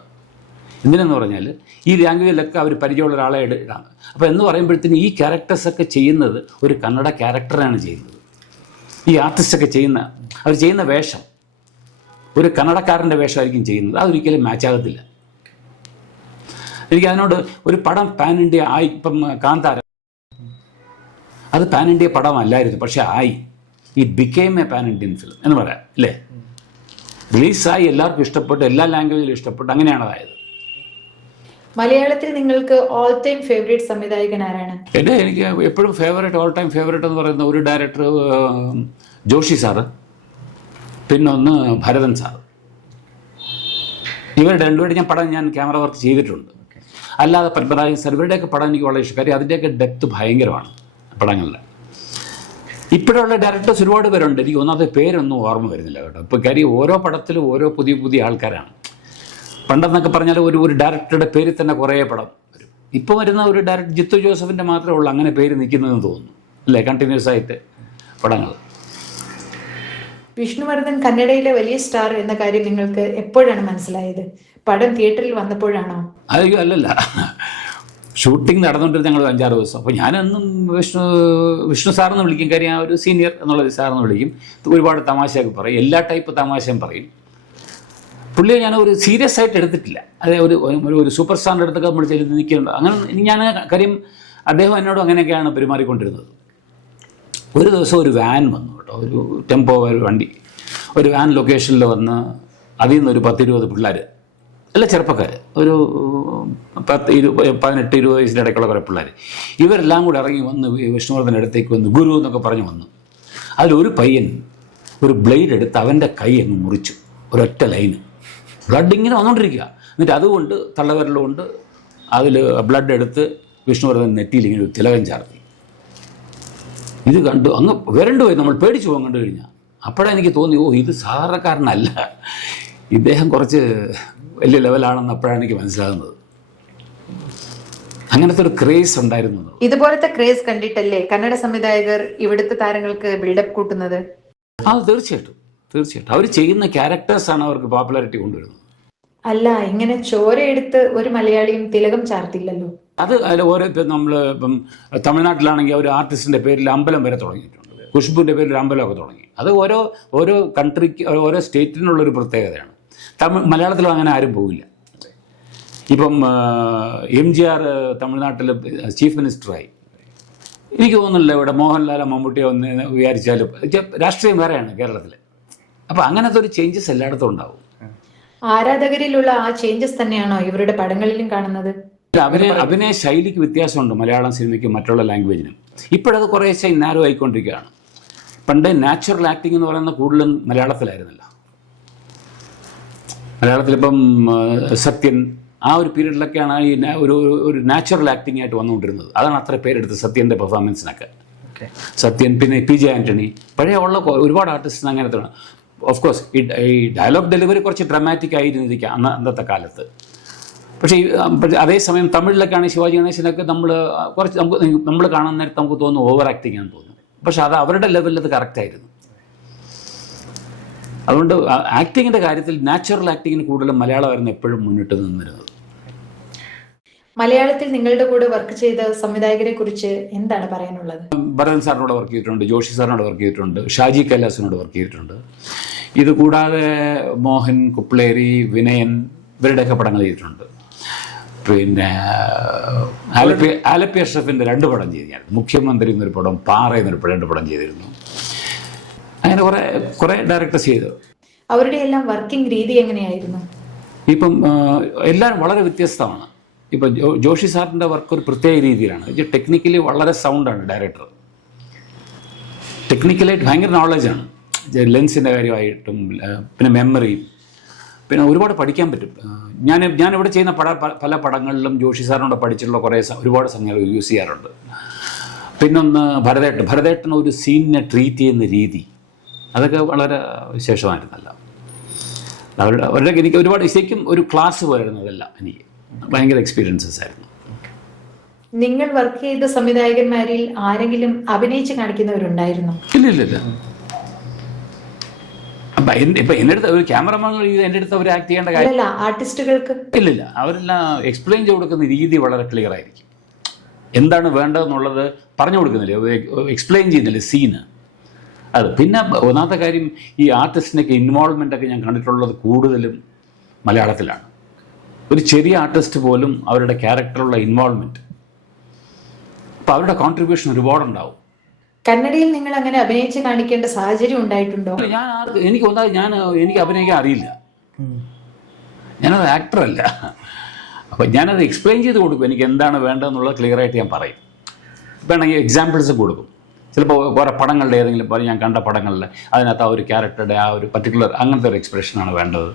എന്തിനെന്ന് പറഞ്ഞാൽ ഈ ലാംഗ്വേജിലൊക്കെ അവർ പരിചയമുള്ള ഒരാളെ എടുക്കുകയാണ്. അപ്പോൾ എന്ന് പറയുമ്പോഴത്തേന് ഈ ക്യാരക്ടേഴ്സൊക്കെ ചെയ്യുന്നത് ഒരു കന്നഡ ക്യാരക്ടറാണ് ചെയ്യുന്നത്. ഈ ആർട്ടിസ്റ്റൊക്കെ അവർ ചെയ്യുന്ന വേഷം ഒരു കന്നഡക്കാരൻ്റെ വേഷമായിരിക്കും ചെയ്യുന്നത്. അതൊരിക്കലും മാച്ചാകത്തില്ല. എനിക്ക് അതിനോട് ഒരു പടം പാൻ ഇന്ത്യ ആയി. ഇപ്പം കാന്താര അത് പാൻ ഇന്ത്യ പടമല്ലായിരുന്നു, പക്ഷെ ആയി. It became A pan Indian film എന്ന് പറയാം അല്ലേ? റിലീസായി, എല്ലാവർക്കും ഇഷ്ടപ്പെട്ടു, എല്ലാ ലാംഗ്വേജിലും ഇഷ്ടപ്പെട്ടു, അങ്ങനെയാണ് അതായത്. മലയാളത്തിൽ നിങ്ങൾക്ക് ഓൾ ടൈം ഫേവറേറ്റ് സംവിധായകൻ ആരാണ്? എനിക്ക് എപ്പോഴും ഓൾ ടൈം ഫേവറേറ്റ് എന്ന് പറയുന്ന ഒരു ഡയറക്ടർ ജോഷി സാറ്, പിന്നൊന്ന് ഭരതൻ സാർ. ഇവരുടെ രണ്ടുപേരും ഞാൻ ക്യാമറ വർക്ക് ചെയ്തിട്ടുണ്ട്. അല്ലാതെ പത്മരാജൻ സാർ, ഇവരുടെയൊക്കെ പടം എനിക്ക് വളരെ ഇഷ്ടം. കാര്യം അതിൻ്റെയൊക്കെ ഡെപ്ത് ഭയങ്കരമാണ് പടങ്ങളിൽ. ഇപ്പോഴുള്ള ഡയറക്ടേഴ്സ് ഒരുപാട് പേരുണ്ട്. എനിക്ക് ഒന്നാമത്തെ പേരൊന്നും ഓർമ്മ വരുന്നില്ല കേട്ടോ. ഇപ്പോൾ കാര്യം ഓരോ പടത്തിലും ഓരോ പുതിയ ആൾക്കാരാണ്. പണ്ടെന്നൊക്കെ പറഞ്ഞാൽ ഒരു ഡയറക്ടറുടെ പേരിൽ തന്നെ കുറേ പടം വരും. ഇപ്പോൾ വരുന്ന ഒരു ഡയറക്ടർ ജിത്തു ജോസഫിൻ്റെ മാത്രമേ ഉള്ളൂ അങ്ങനെ പേര് നിൽക്കുന്നതെന്ന് തോന്നുന്നു അല്ലേ? കണ്ടിന്യൂസ് ആയിട്ട് പടങ്ങൾ. വിഷ്ണുവർദ്ധൻ കന്നഡയിലെ വലിയ സ്റ്റാർ എന്ന കാര്യം നിങ്ങൾക്ക് എപ്പോഴാണ് മനസ്സിലായത്? പടം തിയേറ്ററിൽ വന്നപ്പോഴാണോ? അയ്യോ അല്ലല്ല, ഷൂട്ടിംഗ് നടന്നുകൊണ്ടിരുന്ന ഞങ്ങൾ 5-6 ദിവസം. അപ്പോൾ ഞാനെന്നും വിഷ്ണു സാറെന്ന് വിളിക്കും. കാര്യം ആ ഒരു സീനിയർ എന്നുള്ള സാറെന്ന് വിളിക്കും. ഒരുപാട് തമാശയൊക്കെ പറയും, എല്ലാ ടൈപ്പ് തമാശയും പറയും. പുള്ളിയെ ഞാൻ ഒരു സീരിയസ് ആയിട്ട് എടുത്തിട്ടില്ല. അതായത് ഒരു സൂപ്പർ സ്റ്റാറിൻ്റെ അടുത്തൊക്കെ നമ്മൾ ചെല്ലുന്ന നിൽക്കുന്നുണ്ട്. അങ്ങനെ ഞാൻ കാര്യം അദ്ദേഹം എന്നോട് അങ്ങനെയൊക്കെയാണ് പെരുമാറിക്കൊണ്ടിരുന്നത്. ഒരു ദിവസം ഒരു വാൻ വന്നു കേട്ടോ, ഒരു ടെമ്പോ വണ്ടി, ഒരു വാൻ ലൊക്കേഷനിൽ വന്ന് അതിൽ നിന്ന് ഒരു 10-20 പിള്ളേർ, അല്ല ചെറുപ്പക്കാർ, ഒരു 18-20 വയസ്സിൻ്റെ ഇടയ്ക്കുള്ള കുറേ പിള്ളേർ, ഇവരെല്ലാം കൂടെ ഇറങ്ങി വന്ന് വിഷ്ണുവർദ്ധൻ്റെ അടുത്തേക്ക് വന്ന് ഗുരു എന്നൊക്കെ പറഞ്ഞ് വന്നു. അതിലൊരു പയ്യൻ ഒരു ബ്ലേഡ് എടുത്ത് അവൻ്റെ കൈ അങ്ങ് മുറിച്ചു, ഒരൊറ്റ ലൈന്. ബ്ലഡ് ഇങ്ങനെ വന്നുകൊണ്ടിരിക്കുക. എന്നിട്ട് അതുകൊണ്ട് തള്ളവിരലുകൊണ്ട് അതിൽ ബ്ലഡ് എടുത്ത് വിഷ്ണുവർദ്ധൻ നെറ്റിയിൽ ഇങ്ങനെ ഒരു തിലകം ചാർത്തി. ഇത് കണ്ടു അങ്ങ് വരണ്ടു പോയി, നമ്മൾ പേടിച്ചു പോകാൻ കണ്ടു കഴിഞ്ഞാൽ. അപ്പോഴാണ് എനിക്ക് തോന്നി, ഇത് സാധാരണക്കാരനല്ല, ഇദ്ദേഹം കുറച്ച് വലിയ ലെവലാണെന്ന് അപ്പോഴാണ് എനിക്ക് മനസ്സിലാകുന്നത്. അങ്ങനത്തെ ഒരു ക്രേസ് ഉണ്ടായിരുന്നു. ഇതുപോലത്തെ ക്രേസ് കണ്ടിട്ടല്ലേ കന്നഡ സംവിധായകർ ഇവിടുത്തെ താരങ്ങൾക്ക് ബിൽഡപ്പ് കൂട്ടുന്നത്? തീർച്ചയായിട്ടും അവർ ചെയ്യുന്ന ക്യാരക്ടേഴ്സാണ് അവർക്ക് പോപ്പുലാരിറ്റി കൊണ്ടുവരുന്നത്. അല്ല, ഇങ്ങനെ ചോരയെടുത്ത് ഒരു മലയാളിയും തിലകം ചാർത്തില്ലല്ലോ. അത് ഓരോ നമ്മൾ ഇപ്പം തമിഴ്നാട്ടിലാണെങ്കിൽ ഒരു ആർട്ടിസ്റ്റിന്റെ പേരിൽ അമ്പലം വരെ തുടങ്ങിയിട്ടുണ്ട്. ഖുഷ്ബുവിന്റെ പേരിൽ ഒരു അമ്പലമൊക്കെ തുടങ്ങി. അത് ഓരോ കൺട്രിക്ക് ഓരോ സ്റ്റേറ്റിനുള്ളൊരു പ്രത്യേകതയാണ്. മലയാളത്തിലും അങ്ങനെ ആരും പോവില്ല. ഇപ്പം MGR തമിഴ്നാട്ടിൽ ചീഫ് മിനിസ്റ്ററായി. എനിക്ക് തോന്നുന്നില്ല ഇവിടെ മോഹൻലാലോ മമ്മൂട്ടിയോ ഒന്ന് വിചാരിച്ചാലും രാഷ്ട്രീയം വേറെയാണ് കേരളത്തിൽ. അപ്പം അങ്ങനത്തെ ഒരു ചേഞ്ചസ് എല്ലായിടത്തും ഉണ്ടാവും. ആരാധകരിലുള്ള ആ ചേഞ്ചസ് തന്നെയാണോ ഇവരുടെ പടങ്ങളിലും കാണുന്നത്? അഭിനയ ശൈലിക്ക് വ്യത്യാസമുണ്ട് മലയാളം സിനിമയ്ക്കും മറ്റുള്ള ലാംഗ്വേജിനും. ഇപ്പോഴത് കുറേശ്ശെ നാരോ ആയിക്കൊണ്ടിരിക്കുകയാണ്. പണ്ട് നാച്ചുറൽ ആക്ടിങ് എന്ന് പറയുന്ന കൂടുതലും മലയാളത്തിലായിരുന്നല്ലോ. മലയാളത്തിലിപ്പം സത്യൻ ആ ഒരു പീരീഡിലൊക്കെയാണ് ഈ ഒരു നാച്ചുറൽ ആക്ടിങ് ആയിട്ട് വന്നുകൊണ്ടിരുന്നത്. അതാണ് അത്ര പേരെടുത്തത് സത്യൻ്റെ പെർഫോമൻസിനൊക്കെ. സത്യൻ, പിന്നെ PJ ആൻ്റണി, പഴയ ഉള്ള ഒരുപാട് ആർട്ടിസ്റ്റിന് അങ്ങനത്തെ. ഓഫ് കോഴ്സ് ഈ ഡയലോഗ് ഡെലിവറി കുറച്ച് ഡ്രമാറ്റിക് ആയിരുന്നിരിക്കാം അന്നത്തെ കാലത്ത്. പക്ഷേ അതേസമയം തമിഴിലൊക്കെയാണ് ശിവാജി ഗണേശനൊക്കെ നമ്മൾ കാണുന്ന നേരത്ത് നമുക്ക് തോന്നുന്നു ഓവർ ആക്ടിങ് ആണെന്ന് തോന്നുന്നു. പക്ഷെ അത് അവരുടെ ലെവലിൽ അത് കറക്റ്റായിരുന്നു. അതുകൊണ്ട് ആക്ടിങ്ങിൻ്റെ കാര്യത്തിൽ നാച്ചുറൽ ആക്ടിങ്ങിന് കൂടുതലും മലയാളമായിരുന്നു എപ്പോഴും മുന്നിട്ട് നിന്നിരുന്നത്. മലയാളത്തിൽ നിങ്ങളുടെ കൂടെ വർക്ക് ചെയ്ത സംവിധായകരെ കുറിച്ച് എന്താണ് പറയാനുള്ളത്? ഭരതൻ സാറിനോട് വർക്ക് ചെയ്തിട്ടുണ്ട്, ജോഷി സാറിനോട് വർക്ക് ചെയ്തിട്ടുണ്ട്, ഷാജി കൈലാസിനോട് വർക്ക് ചെയ്തിട്ടുണ്ട്. ഇത് കൂടാതെ മോഹൻ, കുപ്ലേരി, വിനയൻ ഇവരുടെയൊക്കെ പടങ്ങൾ ചെയ്തിട്ടുണ്ട്. പിന്നെ ആലപ്പി അഷ്റഫിൻ്റെ 2 പടം ചെയ്തിരുന്നു. മുഖ്യമന്ത്രി എന്നൊരു പടം, പാറ എന്നൊരു 2 പടം ചെയ്തിരുന്നു. അങ്ങനെ കുറേ ഡയറക്ടേഴ്സ് ചെയ്തു. അവരുടെ എല്ലാം വർക്കിംഗ് രീതി എങ്ങനെയായിരുന്നു? ഇപ്പം എല്ലാം വളരെ വ്യത്യസ്തമാണ്. ഇപ്പം ജോഷി സാറിൻ്റെ വർക്ക് ഒരു പ്രത്യേക രീതിയിലാണ്. ടെക്നിക്കലി വളരെ സൗണ്ടാണ് ഡയറക്ടർ. ടെക്നിക്കലായിട്ട് ഭയങ്കര നോളജാണ്. ലെൻസിൻ്റെ കാര്യമായിട്ടും പിന്നെ മെമ്മറിയും പിന്നെ ഒരുപാട് പഠിക്കാൻ പറ്റും. ഞാൻ ഇവിടെ ചെയ്യുന്ന പല പടങ്ങളിലും ജോഷി സാറിനോട് പഠിച്ചിട്ടുള്ള ഒരുപാട് സംഗതികൾ യൂസ് ചെയ്യാറുണ്ട്. പിന്നൊന്ന് ഭരതേട്ടൻ ഒരു സീനിനെ ട്രീറ്റ് ചെയ്യുന്ന രീതി അതൊക്കെ വളരെ വിശേഷമായിരുന്നല്ല. അവരുടെ എനിക്ക് ഒരുപാട് ശരിക്കും ഒരു ക്ലാസ് പോലായിരുന്നു. അതെല്ലാം എനിക്ക് ഭയങ്കര എക്സ്പീരിയൻസസ് ആയിരുന്നു. നിങ്ങൾ വർക്ക് ചെയ്ത സംവിധായകന്മാരിൽ ആരെങ്കിലും അഭിനയിച്ച് കാണിക്കുന്നവരുണ്ടായിരുന്നോ? ഇല്ല. ഇപ്പം എൻ്റെ അടുത്ത് ഒരു ക്യാമറമാൻ എൻ്റെ അടുത്ത് അവർ ആക്ട് ചെയ്യേണ്ട കാര്യം ആർട്ടിസ്റ്റുകൾക്ക് ഇല്ലില്ല. അവരെല്ലാം എക്സ്പ്ലെയിൻ ചെയ്ത് കൊടുക്കുന്ന രീതി വളരെ ക്ലിയർ ആയിരിക്കും. എന്താണ് വേണ്ടതെന്നുള്ളത് പറഞ്ഞു കൊടുക്കുന്നില്ലേ, എക്സ്പ്ലെയിൻ ചെയ്യുന്നില്ലേ സീന്. അത് പിന്നെ ഒന്നാമത്തെ കാര്യം, ഈ ആർട്ടിസ്റ്റിനൊക്കെ ഇൻവോൾവ്മെൻ്റ് ഒക്കെ ഞാൻ കണ്ടിട്ടുള്ളത് കൂടുതലും മലയാളത്തിലാണ്. ഒരു ചെറിയ ആർട്ടിസ്റ്റ് പോലും അവരുടെ ക്യാരക്ടറുള്ള ഇൻവോൾവ്മെൻറ്റ്, അപ്പോൾ അവരുടെ കോൺട്രിബ്യൂഷൻ ഒരുപാടുണ്ടാവും. കന്നഡയിൽ നിങ്ങൾ അങ്ങനെ അഭിനയിച്ച് കാണിക്കേണ്ട സാഹചര്യം ഉണ്ടായിട്ടുണ്ടോ? എനിക്ക് അഭിനയിക്കാൻ അറിയില്ല. ഞാനത് ആക്ടറല്ല. അപ്പം ഞാനത് എക്സ്പ്ലെയിൻ ചെയ്ത് കൊടുക്കും. എനിക്ക് എന്താണ് വേണ്ടതെന്നുള്ളത് ക്ലിയറായിട്ട് ഞാൻ പറയും. വേണമെങ്കിൽ എക്സാമ്പിൾസ് കൊടുക്കും. ചിലപ്പോൾ കുറേ പടങ്ങളുടെ ഏതെങ്കിലും ഞാൻ കണ്ട പടങ്ങളിൽ അതിനകത്ത് ആ ഒരു ക്യാരക്ടറുടെ ആ ഒരു പർട്ടിക്കുലർ അങ്ങനത്തെ ഒരു എക്സ്പ്രഷനാണ് വേണ്ടത്.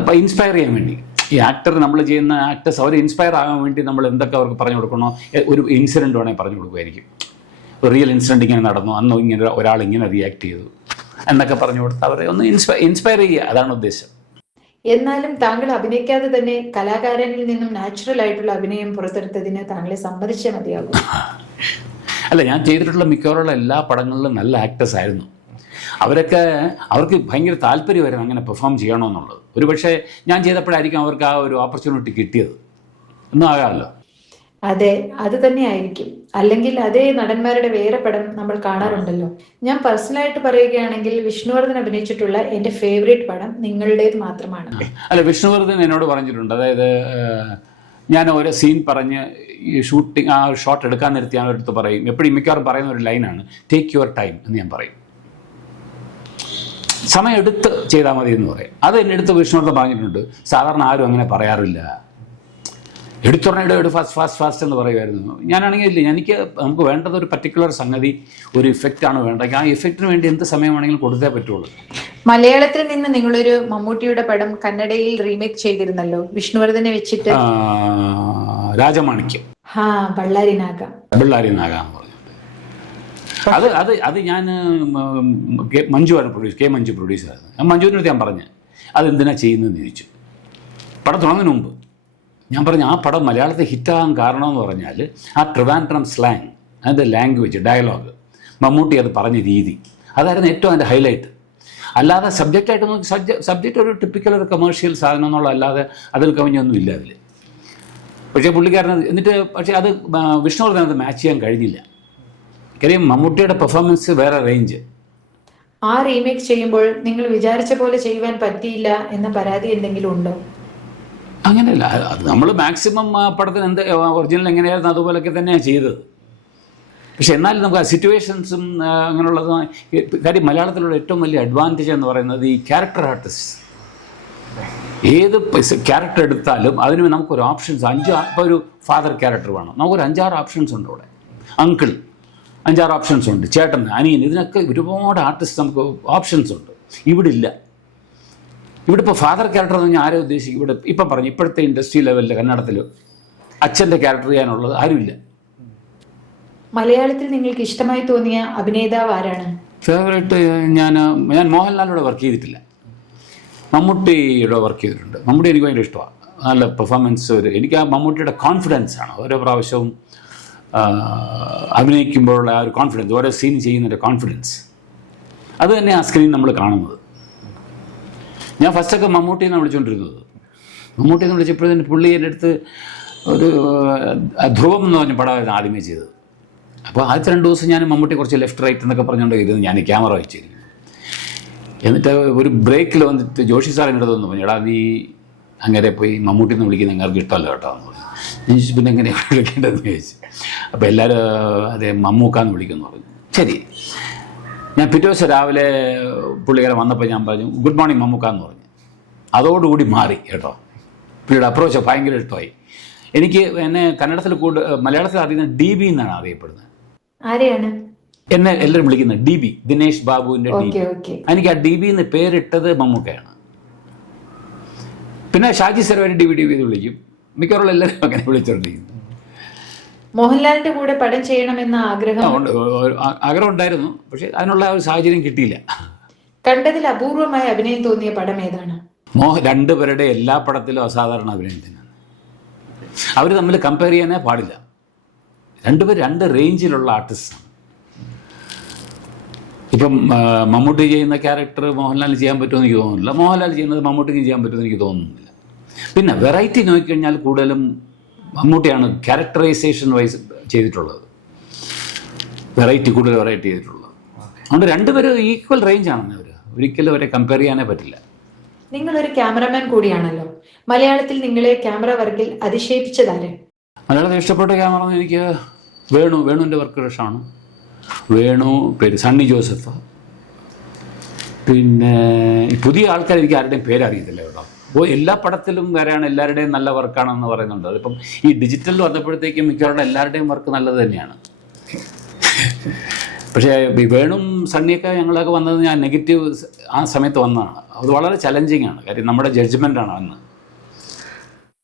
അപ്പോൾ ഇൻസ്പയർ ചെയ്യാൻ വേണ്ടി ഈ ആക്ടർ, നമ്മൾ ചെയ്യുന്ന ആക്ടേഴ്സ്, അവർ ഇൻസ്പയർ ആകാൻ വേണ്ടി നമ്മൾ എന്തൊക്കെ അവർക്ക് പറഞ്ഞു കൊടുക്കണോ, ഒരു ഇൻസിഡൻറ്റ് വേണമെങ്കിൽ പറഞ്ഞു കൊടുക്കുമായിരിക്കും. ഒരു റിയൽ ഇൻസിഡൻറ്റ് ഇങ്ങനെ നടന്നു, അന്ന് ഇങ്ങനെ ഒരാൾ ഇങ്ങനെ റിയാക്ട് ചെയ്തു എന്നൊക്കെ പറഞ്ഞു കൊടുത്ത് അവരെ ഒന്ന് ഇൻസ്പയർ ചെയ്യുക, അതാണ് ഉദ്ദേശം. എന്നാലും താങ്കൾ അഭിനയിക്കാതെ തന്നെ കലാകാരനിൽ നിന്നും നാച്ചുറൽ ആയിട്ടുള്ള അഭിനയം പുറത്തെടുത്തതിന് താങ്കളെ സമ്മതിച്ചേ മതിയാകും. അല്ല, ഞാൻ ചെയ്തിട്ടുള്ള മിക്കവാറുള്ള എല്ലാ പടങ്ങളിലും നല്ല ആക്ടേഴ്സ് ആയിരുന്നു. അവർക്ക് ഭയങ്കര താല്പര്യമായിരുന്നു അങ്ങനെ പെർഫോം ചെയ്യണമെന്നുള്ളത്. ഒരു പക്ഷേ ഞാൻ ചെയ്തപ്പോഴായിരിക്കും അവർക്ക് ആ ഒരു ഓപ്പർച്യൂണിറ്റി കിട്ടിയത്. ഒന്നും ആകാമല്ലോ. അതെ, അത് തന്നെ ആയിരിക്കും. അല്ലെങ്കിൽ അതേ നടന്മാരുടെ വേറെ പടം നമ്മൾ കാണാറുണ്ടല്ലോ. ഞാൻ പേഴ്സണലായിട്ട് പറയുകയാണെങ്കിൽ വിഷ്ണുവർദ്ധൻ അഭിനയിച്ചിട്ടുള്ള എൻ്റെ ഫേവറേറ്റ് പടം നിങ്ങളുടേത് മാത്രമാണ്. അല്ല, വിഷ്ണുവർദ്ധൻ എന്നോട് പറഞ്ഞിട്ടുണ്ട്. അതായത് ഞാൻ ഒരു സീൻ പറഞ്ഞ് ഈ ഷൂട്ടിങ് ആ ഷോട്ട് എടുക്കാൻ നിർത്തി ഞാൻ ഒരിടത്ത് പറയും, എപ്പോഴും മിക്കവാറും പറയുന്ന ഒരു ലൈനാണ്, ടേക്ക് യുവർ ടൈം എന്ന് ഞാൻ പറയും. സമയം എടുത്ത് ചെയ്താൽ മതി എന്ന് പറയും. അത് എൻ്റെ അടുത്ത് വിഷ്ണുവർദ്ധൻ പറഞ്ഞിട്ടുണ്ട്. സാധാരണ ആരും അങ്ങനെ പറയാറില്ല. എടുത്തുടനെ ഫാസ്റ്റ് എന്ന് പറയുമായിരുന്നു. ഞാനാണെങ്കിൽ ഇല്ല, നമുക്ക് വേണ്ടത് ഒരു പർട്ടിക്കുലർ സംഗതി, ഒരു ഇഫക്റ്റാണ് വേണ്ടത്. ആ ഇഫക്റ്റിന് വേണ്ടി എന്ത് സമയമാണെങ്കിലും കൊടുത്തേ പറ്റുള്ളൂ. മലയാളത്തിൽ നിന്ന് നിങ്ങളൊരു മമ്മൂട്ടിയുടെ പടം കന്നഡയിൽ റീമേക്ക് ചെയ്തിരുന്നല്ലോ, വിഷ്ണുവർദ്ധനെ വെച്ചിട്ട്. രാജമാണിക്യം. ബള്ളാരി നാഗ എന്ന് പറഞ്ഞു. അത് ഞാൻ മഞ്ജു പ്രൊഡ്യൂസ് ചെയ്തത്. മഞ്ജുവിൻ്റെ അടുത്ത് ഞാൻ പറഞ്ഞു, അതെന്തിനാ ചെയ്യുന്നതെന്ന് ചോദിച്ചു. പടം തുടങ്ങുന്നതിന് മുമ്പ് ഞാൻ പറഞ്ഞു ആ പടം മലയാളത്തിൽ ഹിറ്റാകാൻ കാരണമെന്ന് പറഞ്ഞാൽ ആ ട്രിവാൻഡ്രം സ്ലാങ്, അതിൻ്റെ ലാംഗ്വേജ്, ഡയലോഗ്, മമ്മൂട്ടി അത് പറഞ്ഞ രീതി, അതായിരുന്നു ഏറ്റവും അതിൻ്റെ ഹൈലൈറ്റ്. അല്ലാതെ സബ്ജക്റ്റായിട്ട് നോക്കി സബ്ജക്റ്റ് ഒരു ടിപ്പിക്കൽ ഒരു കമേഴ്ഷ്യൽ സാധനം എന്നുള്ള അല്ലാതെ അതിൽ കവിഞ്ഞൊന്നും ഇല്ല അതിൽ. പക്ഷേ പുള്ളിക്കാരൻ എന്നിട്ട് പക്ഷേ അത് വിഷ്ണുവർദ്ധൻ അത് മാച്ച് ചെയ്യാൻ കഴിഞ്ഞില്ല. കാര്യം മമ്മൂട്ടിയുടെ പെർഫോമൻസ് വേറെ റേഞ്ച്. ആ റീമേക്ക് ചെയ്യുമ്പോൾ നിങ്ങൾ വിചാരിച്ച പോലെ ചെയ്യുവാൻ പറ്റിയില്ല എന്ന പരാതി എന്തെങ്കിലും ഉണ്ടോ? അങ്ങനെയല്ല, അത് നമ്മൾ മാക്സിമം ആ പടത്തിന് എന്ത് ഒറിജിനൽ എങ്ങനെയായിരുന്നു അതുപോലൊക്കെ തന്നെയാണ് ചെയ്തത്. പക്ഷെ എന്നാലും നമുക്ക് ആ സിറ്റുവേഷൻസും അങ്ങനെയുള്ളത് കാര്യം മലയാളത്തിലുള്ള ഏറ്റവും വലിയ അഡ്വാൻറ്റേജ് എന്ന് പറയുന്നത് ഈ ക്യാരക്ടർ ആർട്ടിസ്റ്റ്. ഏത് ക്യാരക്ടർ എടുത്താലും അതിന് നമുക്കൊരു ഓപ്ഷൻസ് ഇപ്പോൾ ഒരു ഫാദർ ക്യാരക്ടർ വേണം, നമുക്കൊരു 5-6 ഓപ്ഷൻസ് ഉണ്ട് അവിടെ. അങ്കിൾ 5-6 ഓപ്ഷൻസ് ഉണ്ട്, ചേട്ടൻ, അനിയൻ, ഇതിനൊക്കെ ഒരുപാട് ആർട്ടിസ്റ്റ് നമുക്ക് ഓപ്ഷൻസ് ഉണ്ട്. ഇവിടെ ഇല്ല. ഇവിടെ ഇപ്പോൾ ഫാദർ ക്യാരക്ടർ എന്ന് പറഞ്ഞാൽ ആരെ ഉദ്ദേശിക്കും? ഇവിടെ ഇപ്പം പറഞ്ഞു ഇപ്പോഴത്തെ ഇൻഡസ്ട്രി ലെവലിൽ കന്നഡത്തിൽ അച്ഛൻ്റെ ക്യാരക്ടർ ചെയ്യാനുള്ളത് ആരുമില്ല. മലയാളത്തിൽ നിങ്ങൾക്ക് ഇഷ്ടമായി തോന്നിയ അഭിനേതാവ് ആരാണ്? ഫേവറേറ്റ് ഞാൻ മോഹൻലാലിലൂടെ വർക്ക് ചെയ്തിട്ടില്ല, മമ്മൂട്ടിയുടെ വർക്ക് ചെയ്തിട്ടുണ്ട്. മമ്മൂട്ടി എനിക്ക് ഭയങ്കര ഇഷ്ടമാണ്, നല്ല പെർഫോമൻസ്. എനിക്ക് ആ മമ്മൂട്ടിയുടെ കോൺഫിഡൻസാണ് ഓരോ പ്രാവശ്യവും അഭിനയിക്കുമ്പോഴുള്ള ആ ഒരു കോൺഫിഡൻസ്, ഓരോ സീൻ ചെയ്യുന്നതിൻ്റെ കോൺഫിഡൻസ്, അത് തന്നെ ആ സ്ക്രീൻ നമ്മൾ കാണുന്നത്. ഞാൻ ഫസ്റ്റൊക്കെ മമ്മൂട്ടിയെന്നാണ് വിളിച്ചുകൊണ്ടിരുന്നത്. മമ്മൂട്ടിയെന്ന് വിളിച്ചപ്പോഴത്തേന് പുള്ളി എൻ്റെ അടുത്ത് ഒരു ധ്രുവം എന്ന് പറഞ്ഞ പടമായിരുന്നു ആദ്യമേ ചെയ്തത്. അപ്പോൾ ആദ്യത്തെ 2 ദിവസം ഞാൻ മമ്മൂട്ടി കുറച്ച് ലെഫ്റ്റ് റൈറ്റ് എന്നൊക്കെ പറഞ്ഞുകൊണ്ട് ഇരുന്ന് ഞാൻ ക്യാമറ വെച്ചിരുന്നു. എന്നിട്ട് ഒരു ബ്രേക്കിൽ വന്നിട്ട് ജോഷി സാർ എൻ്റെ അടുത്ത് പറഞ്ഞു, എടാ നീ അങ്ങനെ പോയി മമ്മൂട്ടി എന്ന് വിളിക്കുന്ന നിങ്ങൾക്ക് ഇഷ്ടമല്ല കേട്ടോ എന്ന് പറഞ്ഞു. ഞാൻ ചോദിച്ചു പിന്നെ എങ്ങനെയാണ് വിളിക്കേണ്ടതെന്ന് ചോദിച്ചു. അപ്പോൾ എല്ലാവരും അതേ മമ്മൂക്കാന്ന് വിളിക്കുമെന്ന് പറഞ്ഞു. ശരി. ഞാൻ പിറ്റേ ദിവസം രാവിലെ പുള്ളിക്കാരൻ വന്നപ്പോൾ ഞാൻ പറഞ്ഞു ഗുഡ് മോർണിംഗ് മമ്മൂക്കാന്ന് പറഞ്ഞു. അതോടുകൂടി മാറി കേട്ടോ. പുള്ളിയുടെ അപ്രോച്ച് ഭയങ്കര ഇഷ്ടമായി എനിക്ക്. എന്നെ കന്നഡത്തിൽ മലയാളത്തിൽ അറിയുന്ന DB എന്നാണ് അറിയപ്പെടുന്നത്. ആരെയാണ് എന്നെ എല്ലാവരും വിളിക്കുന്നത്? DB, ദിനേശ് ബാബുവിൻ്റെ DB. എനിക്ക് ആ DB എന്ന് പേരിട്ടത് മമ്മൂക്കയാണ്. പിന്നെ ഷാജി സർവരി DB എന്ന് വിളിക്കും. മിക്കവാറും എല്ലാവരും അങ്ങനെ വിളിച്ചോണ്ടിരിക്കും. മോഹൻലാലിന്റെ കൂടെ പടം ചെയ്യണമെന്ന ആഗ്രഹം ഉണ്ടായിരുന്നു, പക്ഷെ അതിനുള്ള ഒരു സാഹചര്യം കിട്ടിയില്ല. കണ്ടതിൽ അപൂർവമായി അഭിനയം തോന്നിയ പടം ഏതാണ്? രണ്ടുപേരുടെ എല്ലാ പടത്തിലും അസാധാരണ അഭിനയം തന്നെയാണ്. അവർ തമ്മിൽ കമ്പയർ ചെയ്യാനേ പാടില്ല. രണ്ടുപേരും 2 റേഞ്ചിലുള്ള ആർട്ടിസ്റ്റാണ്. ഇപ്പം മമ്മൂട്ടി ചെയ്യുന്ന ക്യാരക്ടർ മോഹൻലാലിന് ചെയ്യാൻ പറ്റുമെന്ന് എനിക്ക് തോന്നുന്നില്ല, മോഹൻലാൽ ചെയ്യുന്നത് മമ്മൂട്ടിക്ക് ചെയ്യാൻ പറ്റുമെന്ന് എനിക്ക് തോന്നുന്നില്ല. പിന്നെ വെറൈറ്റി നോക്കിക്കഴിഞ്ഞാൽ കൂടുതലും മമ്മൂട്ടിയാണ് ക്യാരക്ടറൈസേഷൻ വൈസ് ചെയ്തിട്ടുള്ളത്, കൂടുതൽ വെറൈറ്റി ചെയ്തിട്ടുള്ളത്. അതുകൊണ്ട് രണ്ടുപേരും ഈക്വൽ റേഞ്ചാണ്. അവർ ഒരിക്കലും അവരെ കമ്പയർ ചെയ്യാനേ പറ്റില്ല. നിങ്ങളൊരു ക്യാമറമാൻ കൂടിയാണല്ലോ. മലയാളത്തിൽ നിങ്ങളെ ക്യാമറ വർക്കിൽ അതിശയിപ്പിച്ചതാരെ? മലയാളത്തിൽ ഇഷ്ടപ്പെട്ട ക്യാമറ എനിക്ക് വേണുവിൻ്റെ വർക്ക് ഇഷ്ടമാണ്. വേണു, പേര് സണ്ണി ജോസഫ്. പിന്നെ പുതിയ ആൾക്കാർ എനിക്ക് ആരുടെയും പേരറിയത്തില്ല കേട്ടോ. അപ്പോൾ എല്ലാ പടത്തിലും വരെയാണ് എല്ലാവരുടെയും നല്ല വർക്കാണെന്ന് പറയുന്നുണ്ട്. അതിപ്പം ഈ ഡിജിറ്റൽ വന്നപ്പോഴത്തേക്കും മിക്കവാറും എല്ലാവരുടെയും വർക്ക് നല്ലത് തന്നെയാണ്. പക്ഷേ ഈ വേണും സണ്ണിയൊക്കെ ഞങ്ങളൊക്കെ വന്നത് ഞാൻ നെഗറ്റീവ് ആ സമയത്ത് വന്നതാണ്. അത് വളരെ ചലഞ്ചിങ് ആണ്, കാര്യം നമ്മുടെ ജഡ്ജ്മെൻ്റാണ് അന്ന്.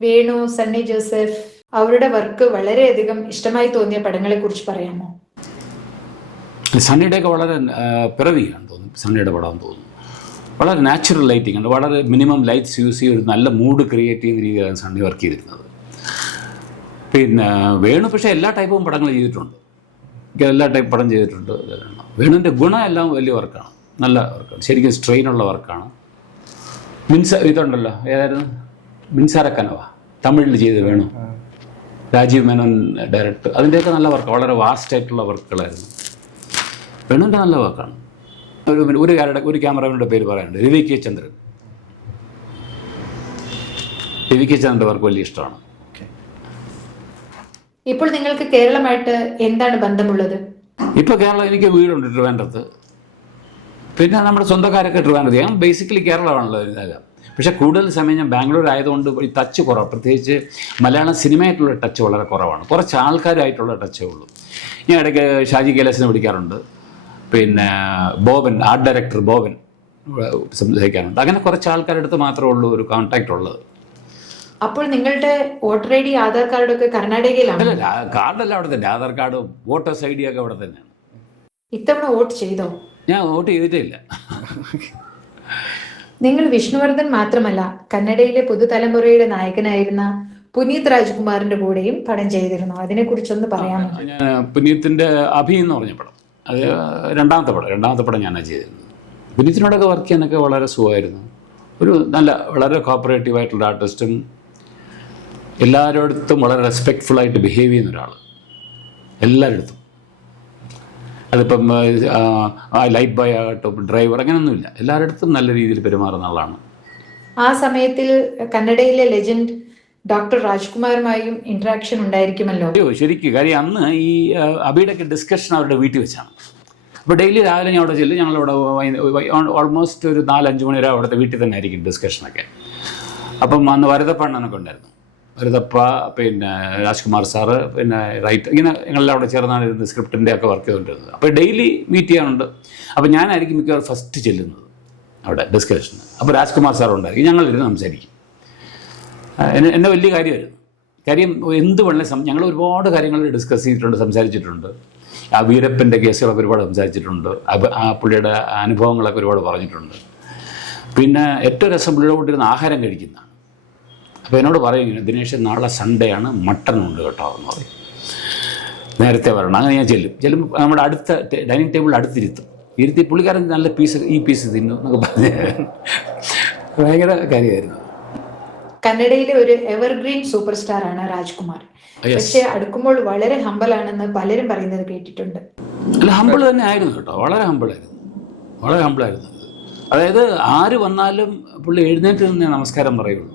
വേണു, സണ്ണി ജോസഫ് അവരുടെ വർക്ക് വളരെയധികം ഇഷ്ടമായി തോന്നിയ പടങ്ങളെ കുറിച്ച് പറയാമോ? സണ്ണിയുടെയൊക്കെ വളരെ പിറവിയാണ് തോന്നുന്നു. സണ്ണിയുടെ പടം തോന്നുന്നു വളരെ നാച്ചുറൽ ലൈറ്റിംഗ് ഉണ്ട്, വളരെ മിനിമം ലൈറ്റ്സ് യൂസ് ചെയ്ത് ഒരു നല്ല മൂഡ് ക്രിയേറ്റ് ചെയ്യുന്ന രീതിയിലാണ് സണ്ണി വർക്ക് ചെയ്തിരുന്നത്. പിന്നെ വേണു പക്ഷേ എല്ലാ ടൈപ്പും പടങ്ങൾ ചെയ്തിട്ടുണ്ട്, എല്ലാ ടൈപ്പ് പടം ചെയ്തിട്ടുണ്ട്. വേണുവിൻ്റെ ഗുണം എല്ലാം വലിയ വർക്കാണ്, നല്ല വർക്കാണ്, ശരിക്കും സ്ട്രെയിനുള്ള വർക്കാണ്. ഇതുണ്ടല്ലോ, ഏതായിരുന്നു മിൻസാരക്കനവ, തമിഴിൽ ചെയ്ത് വേണു, രാജീവ് മേനോൻ ഡയറക്ടർ, അതിൻ്റെയൊക്കെ നല്ല വർക്ക്, വളരെ വാസ്റ്റ് ആയിട്ടുള്ള വർക്കുകളായിരുന്നു. വേണുവിൻ്റെ നല്ല വർക്കാണ്. ഒരു ക്യാമറമാൻ്റെ പേര് പറയാനുണ്ട്, രവി കെ ചന്ദ്രൻ. രവി കെ ചന്ദ്രൻ്റെ വർക്ക് വലിയ ഇഷ്ടമാണ്. ഇപ്പോൾ നിങ്ങൾക്ക് കേരളമായിട്ട് എന്താണ് ബന്ധമുള്ളത്? ഇപ്പോൾ കേരളം, എനിക്ക് വീടുണ്ട് ട്രിവാൻഡ്രത്ത്, പിന്നെ നമ്മുടെ സ്വന്തക്കാരൊക്കെ ട്രിവാൻഡ്രത്ത്. ഞാൻ ബേസിക്കലി കേരളമാണല്ലോ ഇതെല്ലാം. പക്ഷേ കൂടുതൽ സമയം ഞാൻ ബാംഗ്ലൂർ ആയതുകൊണ്ട് ഈ ടച്ച് കുറവാണ്, പ്രത്യേകിച്ച് മലയാളം സിനിമയായിട്ടുള്ള ടച്ച് വളരെ കുറവാണ്. കുറച്ച് ആൾക്കാരായിട്ടുള്ള ടച്ചേ ഉള്ളൂ. ഞാൻ ഇടയ്ക്ക് ഷാജി കൈലാസിനെ വിളിക്കാറുണ്ട്, പിന്നെ ബോബൻ, ആർട്ട് ഡയറക്ടർ ബോബൻ സംസാരിക്കാറുണ്ട്. അങ്ങനെ കുറച്ച് ആൾക്കാരുടെ അടുത്ത് മാത്രമേ ഉള്ളൂ ഒരു കോൺടാക്റ്റ് ഉള്ളത്. അപ്പോൾ നിങ്ങളുടെ വോട്ടർ ഐ ഡി, ആധാർ കാർഡൊക്കെ കർണാടകയിലാണ്? അല്ല, കാർഡല്ല അവിടെ തന്നെ, ആധാർ കാർഡും വോട്ടേഴ്സ് ID ഒക്കെ അവിടെ തന്നെയാണ്. ഇത്തവണ വോട്ട് ചെയ്തോ? ഞാൻ വോട്ട് ചെയ്തിട്ടേ ഇല്ല. നിങ്ങൾ വിഷ്ണുവർദ്ധൻ മാത്രമല്ല, കന്നഡയിലെ പുതുതലമുറയുടെ നായകനായിരുന്ന പുനീത് രാജ്കുമാറിന്റെ കൂടെയും പടം ചെയ്തിരുന്നു. അതിനെക്കുറിച്ചൊന്ന് പറയാമോ? ഞാൻ പുനീത്തിൻ്റെ അഭി എന്ന് പറഞ്ഞ പടം, അത് രണ്ടാമത്തെ പടം ഞാനാണ് ചെയ്തിരുന്നത്. പുനീത്തിനോടൊക്കെ വർക്ക് ചെയ്യാനൊക്കെ വളരെ സുഖമായിരുന്നു. ഒരു നല്ല വളരെ കോപ്പറേറ്റീവായിട്ടുള്ള ആർട്ടിസ്റ്റും എല്ലാവരുടെ അടുത്തും വളരെ റെസ്പെക്റ്റ്ഫുള്ളായിട്ട് ബിഹേവ് ചെയ്യുന്ന ഒരാൾ, എല്ലാവരുടെ അടുത്തും. അതിപ്പം ലൈറ്റ് ബോയ് ആകട്ടെ, ഡ്രൈവർ, അങ്ങനെയൊന്നുമില്ല, എല്ലാവരുടെ അടുത്തും നല്ല രീതിയിൽ പെരുമാറുന്ന ആളാണ്. ആ സമയത്തിൽ കന്നഡയിലെ ലെജൻഡ് ഡോക്ടർ രാജ്കുമാറുമായും ഇന്ററാക്ഷൻ ഉണ്ടായിരിക്കുമല്ലോ? അയ്യോ ശരിക്കും, കാര്യം അന്ന് ഈ അബിയുടെയൊക്കെ ഡിസ്കഷൻ അവരുടെ വീട്ടിൽ വെച്ചാണ്. അപ്പോൾ ഡെയിലി രാവിലെ ഞാൻ അവിടെ ചെല്ലും, ഞങ്ങളവിടെ ഓൾമോസ്റ്റ് ഒരു 4-5 മണി വരെ അവിടുത്തെ വീട്ടിൽ തന്നെ ആയിരിക്കും ഡിസ്കഷനൊക്കെ. അപ്പം അന്ന് വരദപ്പ അണ്ണനൊക്കെ ഉണ്ടായിരുന്നു. വരദപ്പ, പിന്നെ രാജ്കുമാർ സാറ്, പിന്നെ റൈറ്റ്, ഇങ്ങനെ ഞങ്ങളെല്ലാം അവിടെ ചേർന്നാണ് ഇരുന്ന് സ്ക്രിപ്റ്റിൻ്റെ ഒക്കെ വർക്ക് ചെയ്തുകൊണ്ടിരുന്നത്. അപ്പോൾ ഡെയിലി മീറ്റ് ചെയ്യാനുണ്ട്. അപ്പോൾ ഞാനായിരിക്കും മിക്കവാറും ഫസ്റ്റ് ചെല്ലുന്നത് അവിടെ ഡിസ്കഷന്. അപ്പോൾ രാജ്കുമാർ സാർ ഉണ്ടായിരിക്കും, ഞങ്ങളിരുന്ന് സംസാരിക്കും. എന്നെ വലിയ കാര്യമായിരുന്നു. കാര്യം എന്ത് വേണമെങ്കിലും ഞങ്ങൾ ഒരുപാട് കാര്യങ്ങൾ ഡിസ്കസ് ചെയ്തിട്ടുണ്ട്, സംസാരിച്ചിട്ടുണ്ട്. ആ വീരപ്പൻ്റെ കേസുകളൊക്കെ ഒരുപാട് സംസാരിച്ചിട്ടുണ്ട്. ആ പുള്ളിയുടെ അനുഭവങ്ങളൊക്കെ ഒരുപാട് പറഞ്ഞിട്ടുണ്ട്. പിന്നെ ഏറ്റവും രസം പുള്ളിയുടെ കൂട്ടിരുന്ന് ആഹാരം കഴിക്കുന്നതാണ്. അപ്പോൾ എന്നോട് പറയും, ദിനേശ് നാളെ സൺഡേ ആണ്, മട്ടൺ ഉണ്ട് കേട്ടോ എന്ന് പറയും, നേരത്തെ വരണം. അങ്ങനെ ഞാൻ ചെല്ലും. നമ്മുടെ അടുത്ത ഡൈനിങ് ടേബിളിൽ ഇരുത്തി പുള്ളിക്കാരൻ നല്ല ഈ പീസ് തിന്നു എന്നൊക്കെ പറഞ്ഞ് ഭയങ്കര കാര്യമായിരുന്നു. കന്നഡയിലെ ഒരു എവർഗ്രീൻ സൂപ്പർ സ്റ്റാർ ആണ് രാജ്കുമാർ. പക്ഷെ അടുക്കുമ്പോൾ വളരെ ഹംബിളാണെന്ന് പലരും പറയുന്നത് കേട്ടിട്ടുണ്ട്. അല്ല, ഹംബിൾ തന്നെ ആയിരുന്നു കേട്ടോ, വളരെ ഹംബിളായിരുന്നു. അതായത് ആര് വന്നാലും പുള്ളി എഴുന്നേറ്റ് നിന്ന് നമസ്കാരം പറയുള്ളൂ.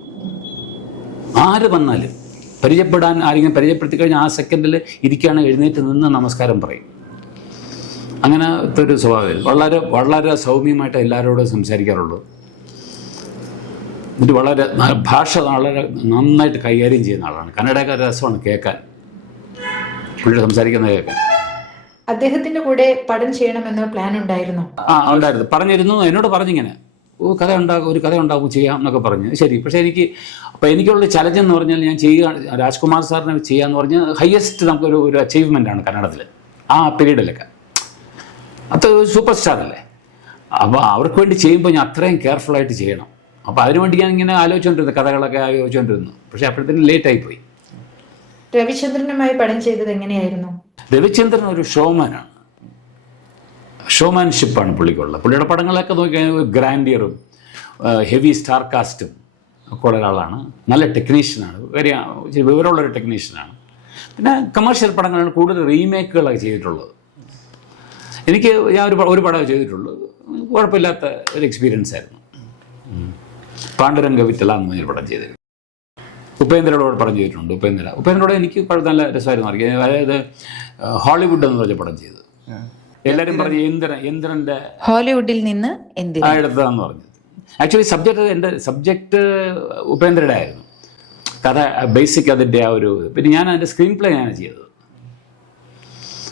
ആര് വന്നാലും ആരെങ്കിലും പരിചയപ്പെടുത്തി കഴിഞ്ഞാൽ ആ സെക്കൻഡിൽ ഇരിക്കുകയാണ്, എഴുന്നേറ്റ് നിന്ന് നമസ്കാരം പറയും. അങ്ങനത്തെ ഒരു സ്വഭാവം. വളരെ സൗമ്യമായിട്ട് എല്ലാവരോടും സംസാരിക്കാറുള്ളൂ. എന്നിട്ട് ഭാഷ വളരെ നന്നായിട്ട് കൈകാര്യം ചെയ്യുന്ന ആളാണ്. കന്നഡയൊക്കെ രസമാണ് കേൾക്കാൻ, പുള്ളിയുടെ സംസാരിക്കുന്നത് കേൾക്കാൻ. അദ്ദേഹത്തിന്റെ കൂടെ പടം ചെയ്യണമെന്ന പ്ലാൻ ഉണ്ടായിരുന്നു? ഉണ്ടായിരുന്നു, പറഞ്ഞിരുന്നു. എന്നോട് പറഞ്ഞിങ്ങനെ ഒരു കഥ ഉണ്ടാകും, ചെയ്യാം എന്നൊക്കെ പറഞ്ഞു. ശരി. പക്ഷേ എനിക്കുള്ള ചലഞ്ച് എന്ന് പറഞ്ഞാൽ, ഞാൻ രാജ്കുമാർ സാറിനെ ചെയ്യാന്ന് പറഞ്ഞാൽ ഹയസ്റ്റ് നമുക്കൊരു അച്ചീവ്മെൻ്റ് ആണ് കന്നഡത്തിൽ ആ പീരീഡിലൊക്കെ. അത് സൂപ്പർ സ്റ്റാർ അല്ലേ. അപ്പോൾ അവർക്ക് വേണ്ടി ചെയ്യുമ്പോൾ ഞാൻ അത്രയും കെയർഫുള്ളായിട്ട് ചെയ്യണം. അപ്പോൾ അതിനുവേണ്ടി ഞാൻ ഇങ്ങനെ കഥകളൊക്കെ ആലോചിച്ചുകൊണ്ടിരുന്നു. പക്ഷേ അപ്പോഴത്തേനും ലേറ്റായിപ്പോയി. രവിചന്ദ്രനുമായി പടം ചെയ്തത് എങ്ങനെയായിരുന്നു? രവിചന്ദ്രൻ ഒരു ഷോമാനാണ്, ഷോമാൻഷിപ്പാണ് പുള്ളിക്കുള്ളത്. പുള്ളിയുടെ പടങ്ങളൊക്കെ നോക്കിക്കഴിഞ്ഞാൽ ഗ്രാൻഡിയറും ഹെവി സ്റ്റാർ കാസ്റ്റും ഒക്കെ ഉള്ള ഒരാളാണ്. നല്ല ടെക്നീഷ്യനാണ്, വിവരമുള്ളൊരു ടെക്നീഷ്യനാണ്. പിന്നെ കമേഴ്ഷ്യൽ പടങ്ങളാണ് കൂടുതൽ റീമേക്കുകളൊക്കെ ചെയ്തിട്ടുള്ളത്. ഞാൻ ഒരു പടമേ ചെയ്തിട്ടുള്ളൂ, കുഴപ്പമില്ലാത്ത ഒരു എക്സ്പീരിയൻസ് ആയിരുന്നു. പാണ്ഡുരംഗ വിറ്റല എന്ന് പറഞ്ഞൊരു പടം ചെയ്തിരുന്നു. ഉപേന്ദ്രയോട് പടം ചെയ്തിട്ടുണ്ട്. ഉപേന്ദ്രയോട് എനിക്ക് നല്ല രസമായിരുന്നു അറിയാം. അതായത് ഹോളിവുഡ് എന്ന് പറഞ്ഞ പടം ചെയ്ത് എല്ലാവരും പറഞ്ഞ് ഇന്ദ്രൻ്റെ ഹോളിവുഡിൽ നിന്ന് എടുത്തതാന്ന് പറഞ്ഞത്. ആക്ച്വലി സബ്ജക്റ്റ് ഉപേന്ദ്രയുടെ ആയിരുന്നു. കഥ ബേസിക് അതിൻ്റെ ആ ഒരു. പിന്നെ ഞാൻ അതിൻ്റെ സ്ക്രീൻ പ്ലേ ആണ് ചെയ്തത്.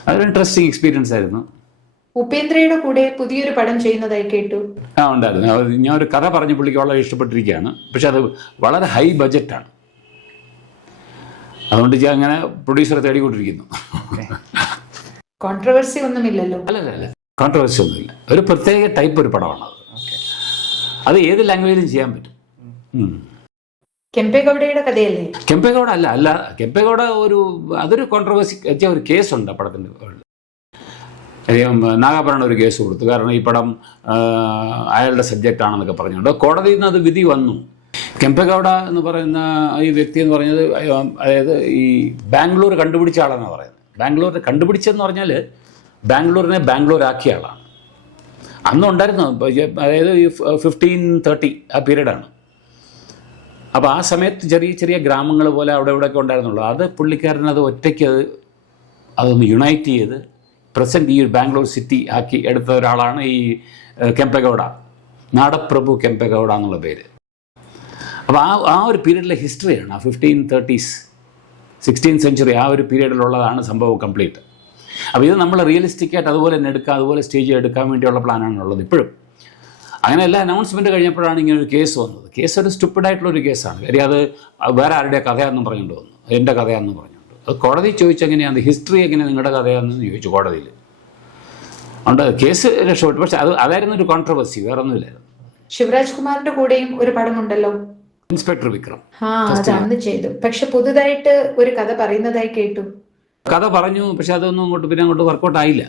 അതൊരു ഇൻട്രസ്റ്റിംഗ് എക്സ്പീരിയൻസ് ആയിരുന്നു. ഉപേന്ദ്രയുടെ കൂടെ പുതിയൊരു പടം ചെയ്യുന്നതായി കേട്ടു. ഉണ്ടായിരുന്നു. ഞാൻ ഒരു കഥ പറഞ്ഞ പുള്ളിക്ക് വളരെ ഇഷ്ടപ്പെട്ടിരിക്കുകയാണ്. പക്ഷെ അത് വളരെ ഹൈ ബഡ്ജറ്റാണ്. അതുകൊണ്ട് ഞാൻ അങ്ങനെ പ്രൊഡ്യൂസറെ തേടിക്കൊണ്ടിരിക്കുന്നു. കോൺട്രവേഴ്സി ഒന്നുമില്ലല്ലോ? അല്ല, കോൺട്രവേഴ്സി ഒന്നുമില്ല. ഒരു പ്രത്യേക ടൈപ്പ് ഒരു പടമാണ് അത് ഏത് ലാംഗ്വേജിലും ചെയ്യാൻ പറ്റും. കെമ്പേഗൌഡയുടെ കഥയല്ലേ? കെമ്പേഗൌഡ അല്ല കെമ്പേഗൌഡ അതൊരു കോൺട്രവേഴ്സി വെച്ചാൽ ഒരു കേസുണ്ട് ആ പടത്തിൻ്റെ. നാഗാഭരണ ഒരു കേസ് കൊടുത്തു. കാരണം ഈ പടം അയാളുടെ സബ്ജക്റ്റ് ആണെന്നൊക്കെ പറഞ്ഞുകൊണ്ട് കോടതിയിൽ നിന്ന് അത് വിധി വന്നു. കെമ്പേഗൌഡ എന്ന് പറയുന്ന ഈ വ്യക്തി എന്ന് പറഞ്ഞത്, അതായത് ഈ ബാംഗ്ലൂർ കണ്ടുപിടിച്ച ആളെന്നാണ് പറയുന്നത്. ബാംഗ്ലൂരിനെ കണ്ടുപിടിച്ചതെന്ന് പറഞ്ഞാൽ ബാംഗ്ലൂരിനെ ബാംഗ്ലൂർ ആക്കിയ ആളാണ്. അന്നുണ്ടായിരുന്നു, അതായത് ഈ 1530 ആ പീരീഡാണ്. അപ്പോൾ ആ സമയത്ത് ചെറിയ ചെറിയ ഗ്രാമങ്ങൾ പോലെ അവിടെ ഇവിടെയൊക്കെ ഉണ്ടായിരുന്നുള്ളൂ. അത് പുള്ളിക്കാരനത് ഒറ്റയ്ക്ക് അതൊന്ന് യുണൈറ്റ് ചെയ്ത് പ്രസൻറ്റ് ഈ ബാംഗ്ലൂർ സിറ്റി ആക്കി എടുത്ത ഒരാളാണ് ഈ കെമ്പേഗൌഡ, നാടപ്രഭു കെമ്പേഗൌഡ എന്നുള്ള പേര്. അപ്പോൾ ആ ഒരു പീരീഡിലെ ഹിസ്റ്ററിയാണ്. ആ 1530s 16th സെഞ്ച്വറി ആ ഒരു പീരീഡിലുള്ളതാണ് സംഭവം കംപ്ലീറ്റ്. അപ്പോൾ ഇത് നമ്മൾ റിയലിസ്റ്റിക്കായിട്ട് അതുപോലെ തന്നെ എടുക്കാം, അതുപോലെ സ്റ്റേജിൽ എടുക്കാൻ വേണ്ടിയുള്ള പ്ലാനാണുള്ളത് ഇപ്പോഴും. അങ്ങനെ എല്ലാ അനൗൺസ്മെൻറ്റ് കഴിഞ്ഞപ്പോഴാണ് ഇങ്ങനെ ഒരു കേസ് വന്നത്. കേസ് ഒരു സ്റ്റുപ്പിഡായിട്ടുള്ളൊരു കേസാണ്. കാര്യം അത് വേറെ ആരുടെ കഥയാണെന്നും പറഞ്ഞുകൊണ്ട് വന്നു, എൻ്റെ കഥയാണെന്ന് പറഞ്ഞുകൊണ്ട്. അത് കോടതി ചോദിച്ചെങ്ങനെയാണ്, ഹിസ്റ്ററി എങ്ങനെയാണ് നിങ്ങളുടെ കഥയാണെന്ന് ചോദിച്ചു കോടതിയിൽ. അതുകൊണ്ട് കേസ് രക്ഷപ്പെട്ടു. പക്ഷേ അതായിരുന്നു ഒരു കോൺട്രവേഴ്സി, വേറെ ഒന്നുമില്ലായിരുന്നു. ശിവരാജ് കുമാറിന്റെ കൂടെയും ഒരു പടമുണ്ടല്ലോ, ഇൻസ്പെക്ടർ വിക്രം. അത് അന്ന് ചെയ്തു. പക്ഷെ പുതുതായിട്ട് ഒരു കഥ പറയുന്നതായി കേട്ടു. കഥ പറഞ്ഞു, പക്ഷെ അതൊന്നും അങ്ങോട്ട് വർക്കൗട്ട് ആയില്ല.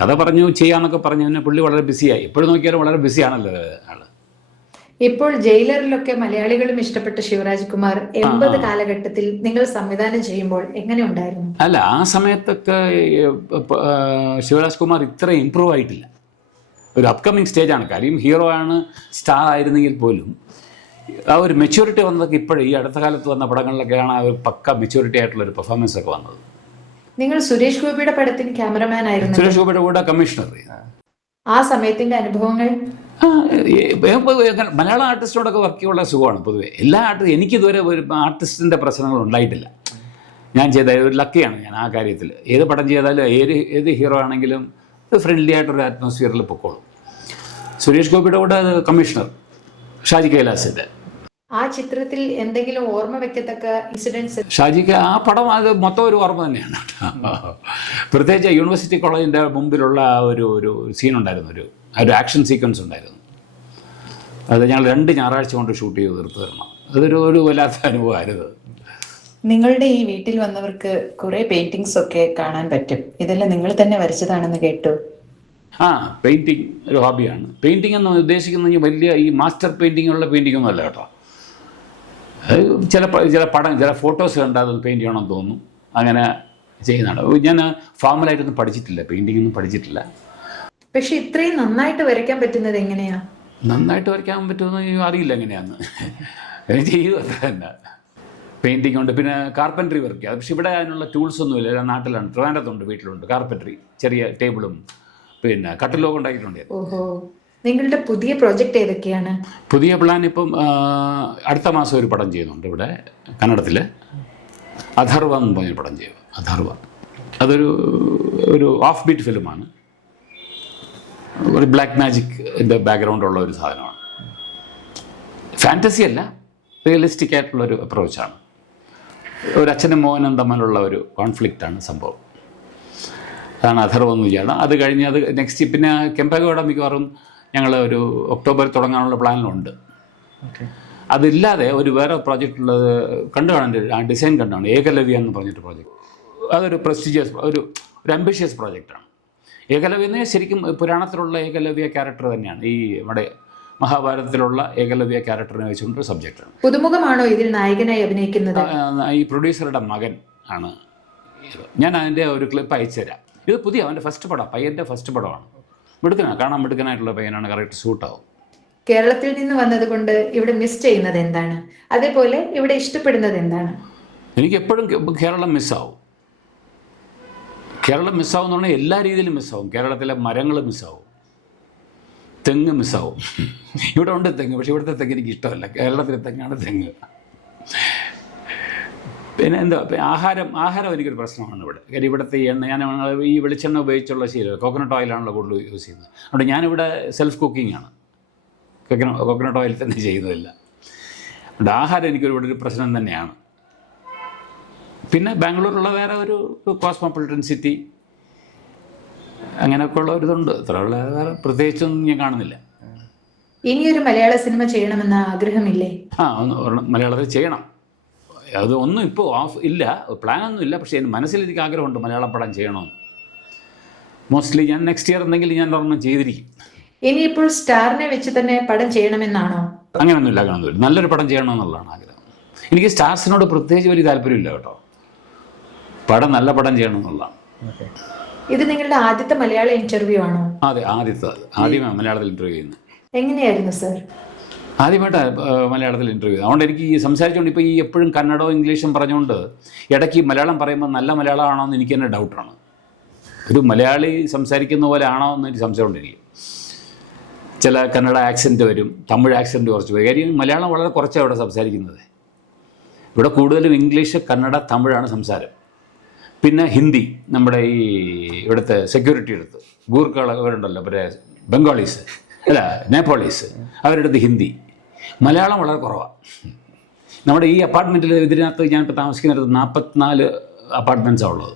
കഥ പറഞ്ഞു ചെയ്യാന്നൊക്കെ പറഞ്ഞു, പിന്നെ പുള്ളി വളരെ ബിസിയായി. എപ്പോഴും നോക്കിയാലും വളരെ ബിസിയാണല്ലോ ആള്. ഇപ്പോൾ ജയിലറിലൊക്കെ മലയാളികളും ഇഷ്ടപ്പെട്ട ശിവരാജ് കുമാർ 80 കാലഘട്ടത്തിൽ നിങ്ങൾ സംവിധാനം ചെയ്യുമ്പോൾ എങ്ങനെ ഉണ്ടായിരുന്നു? അല്ല, ആ സമയത്തൊക്കെ ശിവരാജ് കുമാർ ഇത്ര ഇമ്പ്രൂവ് ആയിട്ടില്ല. ഒരു അപ്കമിങ് സ്റ്റേജാണ്. കാര്യം ഹീറോ ആണ്, സ്റ്റാർ ആയിരുന്നെങ്കിൽ പോലും ആ ഒരു മെച്യൂരിറ്റി വന്നതൊക്കെ ഇപ്പോഴും ഈ അടുത്ത കാലത്ത് വന്ന പടങ്ങളിലൊക്കെയാണ് ആ ഒരു പക്ക മെച്യൂരിറ്റി ആയിട്ടുള്ള ഒരു പെർഫോമൻസ് ഒക്കെ വന്നത്. നിങ്ങൾ സുരേഷ് ഗോപിയുടെ പടത്തിന് ക്യാമറമാൻ ആയിരുന്നു. സുരേഷ് ഗോപിയുടെ കൂടെ കമ്മീഷണർ. ആ സമയത്തിന്റെ അനുഭവങ്ങൾ? മലയാളം ആർട്ടിസ്റ്റോടൊക്കെ വർക്ക് ചെയ്യാനുള്ള സുഖമാണ് പൊതുവെ. എല്ലാ എനിക്കിതുവരെ ഒരു ആർട്ടിസ്റ്റിൻ്റെ പ്രശ്നങ്ങൾ ഉണ്ടായിട്ടില്ല. ഞാൻ ചെയ്ത ഒരു ലക്കിയാണ് ഞാൻ ആ കാര്യത്തിൽ. ഏത് പടം ചെയ്താലും ഏത് ഹീറോ ആണെങ്കിലും ഫ്രണ്ട്ലി ആയിട്ടൊരു അറ്റ്മോസ്ഫിയറിൽ പൊക്കോളും. സുരേഷ് ഗോപിയുടെ കൂടെ കമ്മീഷണർ ഷാജി കൈലാസിൻ്റെ ആ ചിത്രത്തിൽ എന്തെങ്കിലും ഓർമ്മ വെക്കത്തക്ക ഇൻസിഡൻസ്? ഷാജിക്ക് ആ പടം അത് മൊത്തം ഒരു ഓർമ്മ തന്നെയാണ്. പ്രത്യേകിച്ച് യൂണിവേഴ്സിറ്റി കോളേജിൻ്റെ മുമ്പിലുള്ള ഒരു സീനുണ്ടായിരുന്നു, ഒരു ആക്ഷൻ സീക്വൻസ് ഉണ്ടായിരുന്നു. അത് ഞങ്ങൾ 2 ഞായറാഴ്ച കൊണ്ട് ഷൂട്ട് ചെയ്ത് തീർത്ത് തരണം. അതൊരു വല്ലാത്ത അനുഭവമായിരുന്നു. നിങ്ങളുടെ ഈ വീട്ടിൽ വന്നവർക്ക് കുറെ പെയിന്റിങ്സ് ഒക്കെ കാണാൻ പറ്റും. ഇതെല്ലാം നിങ്ങൾ തന്നെ വരച്ചതാണെന്ന് കേട്ടു. പെയിന്റിങ് ഒരു ഹോബിയാണ്. പെയിന്റിംഗ് എന്ന് ഉദ്ദേശിക്കുന്നത് വലിയ ഈ മാസ്റ്റർ പെയിന്റിങ്ങുള്ള പെയിന്റിംഗ് ഒന്നും അല്ല കേട്ടോ. ചില ഫോട്ടോസ് കണ്ടാൽ അത് പെയിന്റ് ചെയ്യണമെന്ന് തോന്നുന്നു, അങ്ങനെ ചെയ്യുന്നതാണ്. ഞാൻ ഫോർമലായിട്ടൊന്നും പഠിച്ചിട്ടില്ല, പെയിന്റിംഗ് ഒന്നും പഠിച്ചിട്ടില്ല. പക്ഷെ ഇത്രയും നന്നായിട്ട് വരയ്ക്കാൻ പറ്റുന്നത് എങ്ങനെയാ? നന്നായിട്ട് വരയ്ക്കാൻ പറ്റുമെന്ന് അറിയില്ല എങ്ങനെയാന്ന്. ചെയ്തു അത്ര തന്നെ. പെയിൻറ്റിങ് ഉണ്ട്, പിന്നെ കാർപ്പൻട്രി വർക്ക് ചെയ്യാം. പക്ഷെ ഇവിടെ അതിനുള്ള ടൂൾസ് ഒന്നുമില്ല. നാട്ടിലാണ്, ട്രിവാൻഡ്രത്തുണ്ട്, വീട്ടിലുണ്ട് കാർപ്പൻട്രി. ചെറിയ ടേബിളും പിന്നെ കട്ടിലൊക്കെ ഉണ്ടാക്കിയിട്ടുണ്ട്. ഓഹോ, നിങ്ങളുടെ പുതിയ പ്രോജക്റ്റ് ഏതൊക്കെയാണ്? പുതിയ പ്ലാൻ ഇപ്പം അടുത്ത മാസം ഒരു പടം ചെയ്യുന്നുണ്ട് ഇവിടെ കന്നഡത്തിൽ. അഥർവ എന്ന് പറഞ്ഞ പടം ചെയ്യും. അഥർവ അതൊരു ഓഫ് ബീറ്റ് ഫിലിമാണ്. ഒരു ബ്ലാക്ക് മാജിക്കിൻ്റെ ബാക്ക്ഗ്രൗണ്ടുള്ള ഒരു സാധനമാണ്. ഫാൻറ്റസി അല്ല, റിയലിസ്റ്റിക് ആയിട്ടുള്ളൊരു അപ്രോച്ചാണ്. ഒരു അച്ഛനും മോഹനും തമ്മിലുള്ള ഒരു കോൺഫ്ലിക്റ്റാണ് സംഭവം. അതാണ് അഥർവ എന്ന് വിചാരണം. അത് കഴിഞ്ഞ് അത് നെക്സ്റ്റ് പിന്നെ കെമ്പകോട മിക്കവാറും ഞങ്ങൾ ഒരു ഒക്ടോബർ തുടങ്ങാനുള്ള പ്ലാനിലുണ്ട്. അതില്ലാതെ ഒരു വേറെ പ്രോജക്റ്റ് ഉള്ളത് കണ്ടു കാണാൻ, ആ ഡിസൈൻ കണ്ടാണ്, ഏകലവ്യ എന്ന് പറഞ്ഞിട്ട് പ്രോജക്റ്റ്. അതൊരു പ്രസ്റ്റീജിയസ് ഒരു അംബിഷ്യസ് പ്രോജക്റ്റാണ്. ഏകലവ്യ ശരിക്കും പുരാണത്തിലുള്ള ഏകലവ്യ ക്യാരക്ടർ തന്നെയാണ്. ഈ നമ്മുടെ മഹാഭാരതത്തിലുള്ള ഏകലവ്യ ക്യാരക്ടറിനെ വെച്ചുകൊണ്ടൊരു സബ്ജക്റ്റാണ്. പുതുമുഖമാണോ ഇതിൽ നായകനായി അഭിനയിക്കുന്നത്? ഈ പ്രൊഡ്യൂസറുടെ മകൻ ആണ്. ഞാൻ അതിൻ്റെ ഒരു ക്ലിപ്പ് അയച്ചുതരാം. ഇത് പുതിയ അവൻ്റെ ഫസ്റ്റ് പടം, പയ്യൻ്റെ ഫസ്റ്റ് പടമാണ്. കാണാൻ മിടുക്കനായിട്ടുള്ള പയ്യനാണ്, കറക്റ്റ് സൂട്ടാവും. കേരളത്തിൽ നിന്ന് വന്നതുകൊണ്ട് ഇവിടെ മിസ് ചെയ്യുന്നത് എന്താണ്? അതേപോലെ ഇവിടെ ഇഷ്ടപ്പെടുന്നത് എന്താണ്? എനിക്ക് എപ്പോഴും കേരളം മിസ്സാവും. കേരളം മിസ്സാവും എന്ന് പറഞ്ഞാൽ എല്ലാ രീതിയിലും മിസ്സാവും. കേരളത്തിലെ മരങ്ങൾ മിസ്സാവും, തെങ്ങ് മിസ്സാവും. ഇവിടെ ഉണ്ട് തെങ്ങ്, പക്ഷെ ഇവിടുത്തെ തെങ്ങ് എനിക്ക് ഇഷ്ടമല്ല. കേരളത്തിലെ തെങ്ങാണ് തെങ്ങ്. പിന്നെ എന്താ ആഹാരം എനിക്കൊരു പ്രശ്നമാണ് ഇവിടെ. കാര്യം ഇവിടുത്തെ ഞാൻ ഈ വെളിച്ചെണ്ണ ഉപയോഗിച്ചുള്ള ശീലം, കോക്കനട്ട് ഓയിലാണല്ലോ കൂടുതൽ യൂസ് ചെയ്യുന്നത്. അതുകൊണ്ട് ഞാനിവിടെ സെൽഫ് കുക്കിംഗ് ആണ്, കോക്കനട്ട് ഓയിൽ തന്നെ ചെയ്യുന്നതില്ല. അതുകൊണ്ട് ആഹാരം എനിക്കൊരു പ്രശ്നം തന്നെയാണ്. പിന്നെ ബാംഗ്ലൂരുള്ള വേറെ ഒരു കോസ്മോപൊളിറ്റൻ സിറ്റി, അങ്ങനെയൊക്കെ ഉള്ള ഒരിതുണ്ട്. ഇത്രയുള്ള വേറെ പ്രത്യേകിച്ചൊന്നും ഞാൻ കാണുന്നില്ല. ഇനിയൊരു മലയാള സിനിമ ചെയ്യണമെന്ന ആഗ്രഹമില്ലേ? മലയാളത്തിൽ ചെയ്യണം. അത് ഒന്നും ഇപ്പോൾ ഇല്ല, പ്ലാനൊന്നും ഇല്ല. പക്ഷേ എൻ്റെ മനസ്സിൽ എനിക്ക് ആഗ്രഹമുണ്ട് മലയാളം പടം ചെയ്യണമെന്ന്. മോസ്റ്റ്ലി ഞാൻ നെക്സ്റ്റ് ഇയർ എന്തെങ്കിലും ഞാൻ ഒരെണ്ണം ചെയ്തിരിക്കും. ഇനിയിപ്പോൾ സ്റ്റാറിനെ വെച്ച് തന്നെ പടം ചെയ്യണമെന്നാണോ? അങ്ങനെയൊന്നുമില്ല. നല്ലൊരു പടം ചെയ്യണമെന്നുള്ളതാണ് ആഗ്രഹം. എനിക്ക് സ്റ്റാർസിനോട് പ്രത്യേകിച്ച് വലിയ താല്പര്യമില്ല കേട്ടോ. നല്ല പടം ചെയ്യണമെന്നുള്ളതാണ്. ഇത് നിങ്ങളുടെ ആദ്യത്തെ മലയാള ഇന്റർവ്യൂ ആണോ? അതെ, ആദ്യമായി മലയാളത്തിൽ ഇന്റർവ്യൂ ചെയ്യുന്നത്. എങ്ങനെയായിരുന്നു സർ? ആദ്യമായിട്ട് മലയാളത്തിൽ ഇന്റർവ്യൂ. അതുകൊണ്ട് എനിക്ക് ഈ സംസാരിച്ചുകൊണ്ട് ഇപ്പോൾ ഈ എപ്പോഴും കന്നഡവും ഇംഗ്ലീഷും പറഞ്ഞുകൊണ്ട് ഇടയ്ക്ക് മലയാളം പറയുമ്പോൾ നല്ല മലയാളമാണോ എന്ന് എനിക്ക് തന്നെ ഡൗട്ടാണ്. ഒരു മലയാളി സംസാരിക്കുന്ന പോലെ ആണോ എന്ന് എനിക്ക് സംശയമുണ്ടിരിക്കും. ചില കന്നഡ ആക്സെൻറ്റ് വരും, തമിഴ് ആക്സെൻറ്റ് കുറച്ച് വരും. കാര്യം മലയാളം വളരെ കുറച്ചാണ് ഇവിടെ സംസാരിക്കുന്നത്. ഇവിടെ കൂടുതലും ഇംഗ്ലീഷ്, കന്നഡ, തമിഴാണ് സംസാരം. പിന്നെ ഹിന്ദി, നമ്മുടെ ഈ ഇവിടുത്തെ സെക്യൂരിറ്റി എടുത്ത് ഗൂർഖകൾ അവരുണ്ടല്ലോ, പിന്നെ ബംഗാളീസ് അല്ല നേപ്പാളീസ്, അവരെടുത്ത് ഹിന്ദി. മലയാളം വളരെ കുറവാണ്. നമ്മുടെ ഈ അപ്പാർട്ട്മെൻറ്റിൽ ഇതിനകത്ത് ഞാനിപ്പോൾ താമസിക്കുന്നിടത്ത് 44 അപ്പാർട്ട്മെൻറ്റ്സാണ് ഉള്ളത്.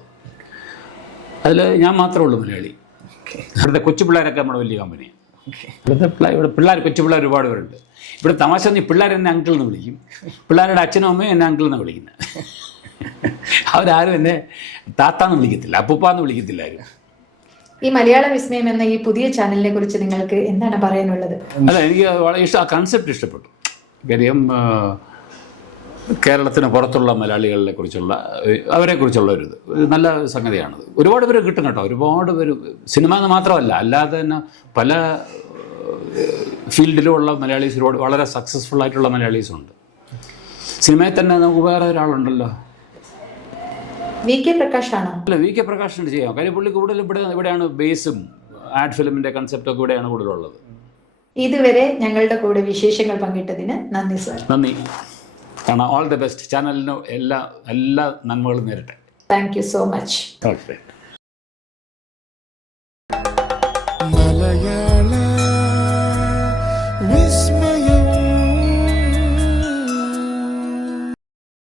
അതിൽ ഞാൻ മാത്രമേ ഉള്ളൂ മലയാളി. ഇവിടുത്തെ കൊച്ചു പിള്ളേരൊക്കെ നമ്മുടെ വലിയ കമ്പനിയാണ്. ഇവിടെ പിള്ളേർ കൊച്ചു പിള്ളേർ ഒരുപാട് പേരുണ്ട്. ഇവിടെ തമാശ ഈ പിള്ളേർ എന്നെ അങ്കിൾ എന്ന് വിളിക്കും. പിള്ളേരുടെ അച്ഛനും അമ്മയും എന്നെ അങ്കിൾ എന്ന് വിളിക്കുന്നത്. അവരാരും എന്നെ താത്താന്ന് വിളിക്കത്തില്ല, അപ്പൂപ്പാന്ന് വിളിക്കത്തില്ല ആരും. ഈ മലയാള വിസ്മയം എന്ന ഈ പുതിയ ചാനലിനെ കുറിച്ച് നിങ്ങൾക്ക് എന്താണ് പറയാനുള്ളത്? അല്ല, എനിക്ക് വളരെ ആ കൺസെപ്റ്റ് ഇഷ്ടപ്പെട്ടു. കാര്യം കേരളത്തിന് പുറത്തുള്ള മലയാളികളെ കുറിച്ചുള്ള അവരെക്കുറിച്ചുള്ള ഒരു നല്ല സംഗതിയാണത്. ഒരുപാട് പേര് കിട്ടും കേട്ടോ, ഒരുപാട് പേര്. സിനിമ എന്ന് മാത്രമല്ല, അല്ലാതെ തന്നെ പല ഫീൽഡിലുമുള്ള മലയാളീസ് ഒരുപാട് വളരെ സക്സസ്ഫുൾ ആയിട്ടുള്ള മലയാളീസുണ്ട്. സിനിമയിൽ തന്നെ നമുക്ക് വേറെ ഒരാളുണ്ടല്ലോ, VK പ്രകാശാണോ? അല്ല, VK പ്രകാശിന് ചെയ്യാം. കാര്യം പുള്ളി കൂടുതൽ ഇവിടെയാണ് ബേസും ആഡ് ഫിലിമിൻ്റെ കൺസെപ്റ്റൊക്കെ ഇവിടെയാണ് കൂടുതലുള്ളത്. ഇതുവരെ ഞങ്ങളുടെ കൂടെ വിശേഷങ്ങൾ പങ്കിട്ടതിന് നന്ദി സർ. നന്ദി. കാരണം ഓൾ ദി ബെസ്റ്റ്. ചാനലിന് എല്ലാ നന്മകളും നേരട്ടെ. Thank you so much. Okay.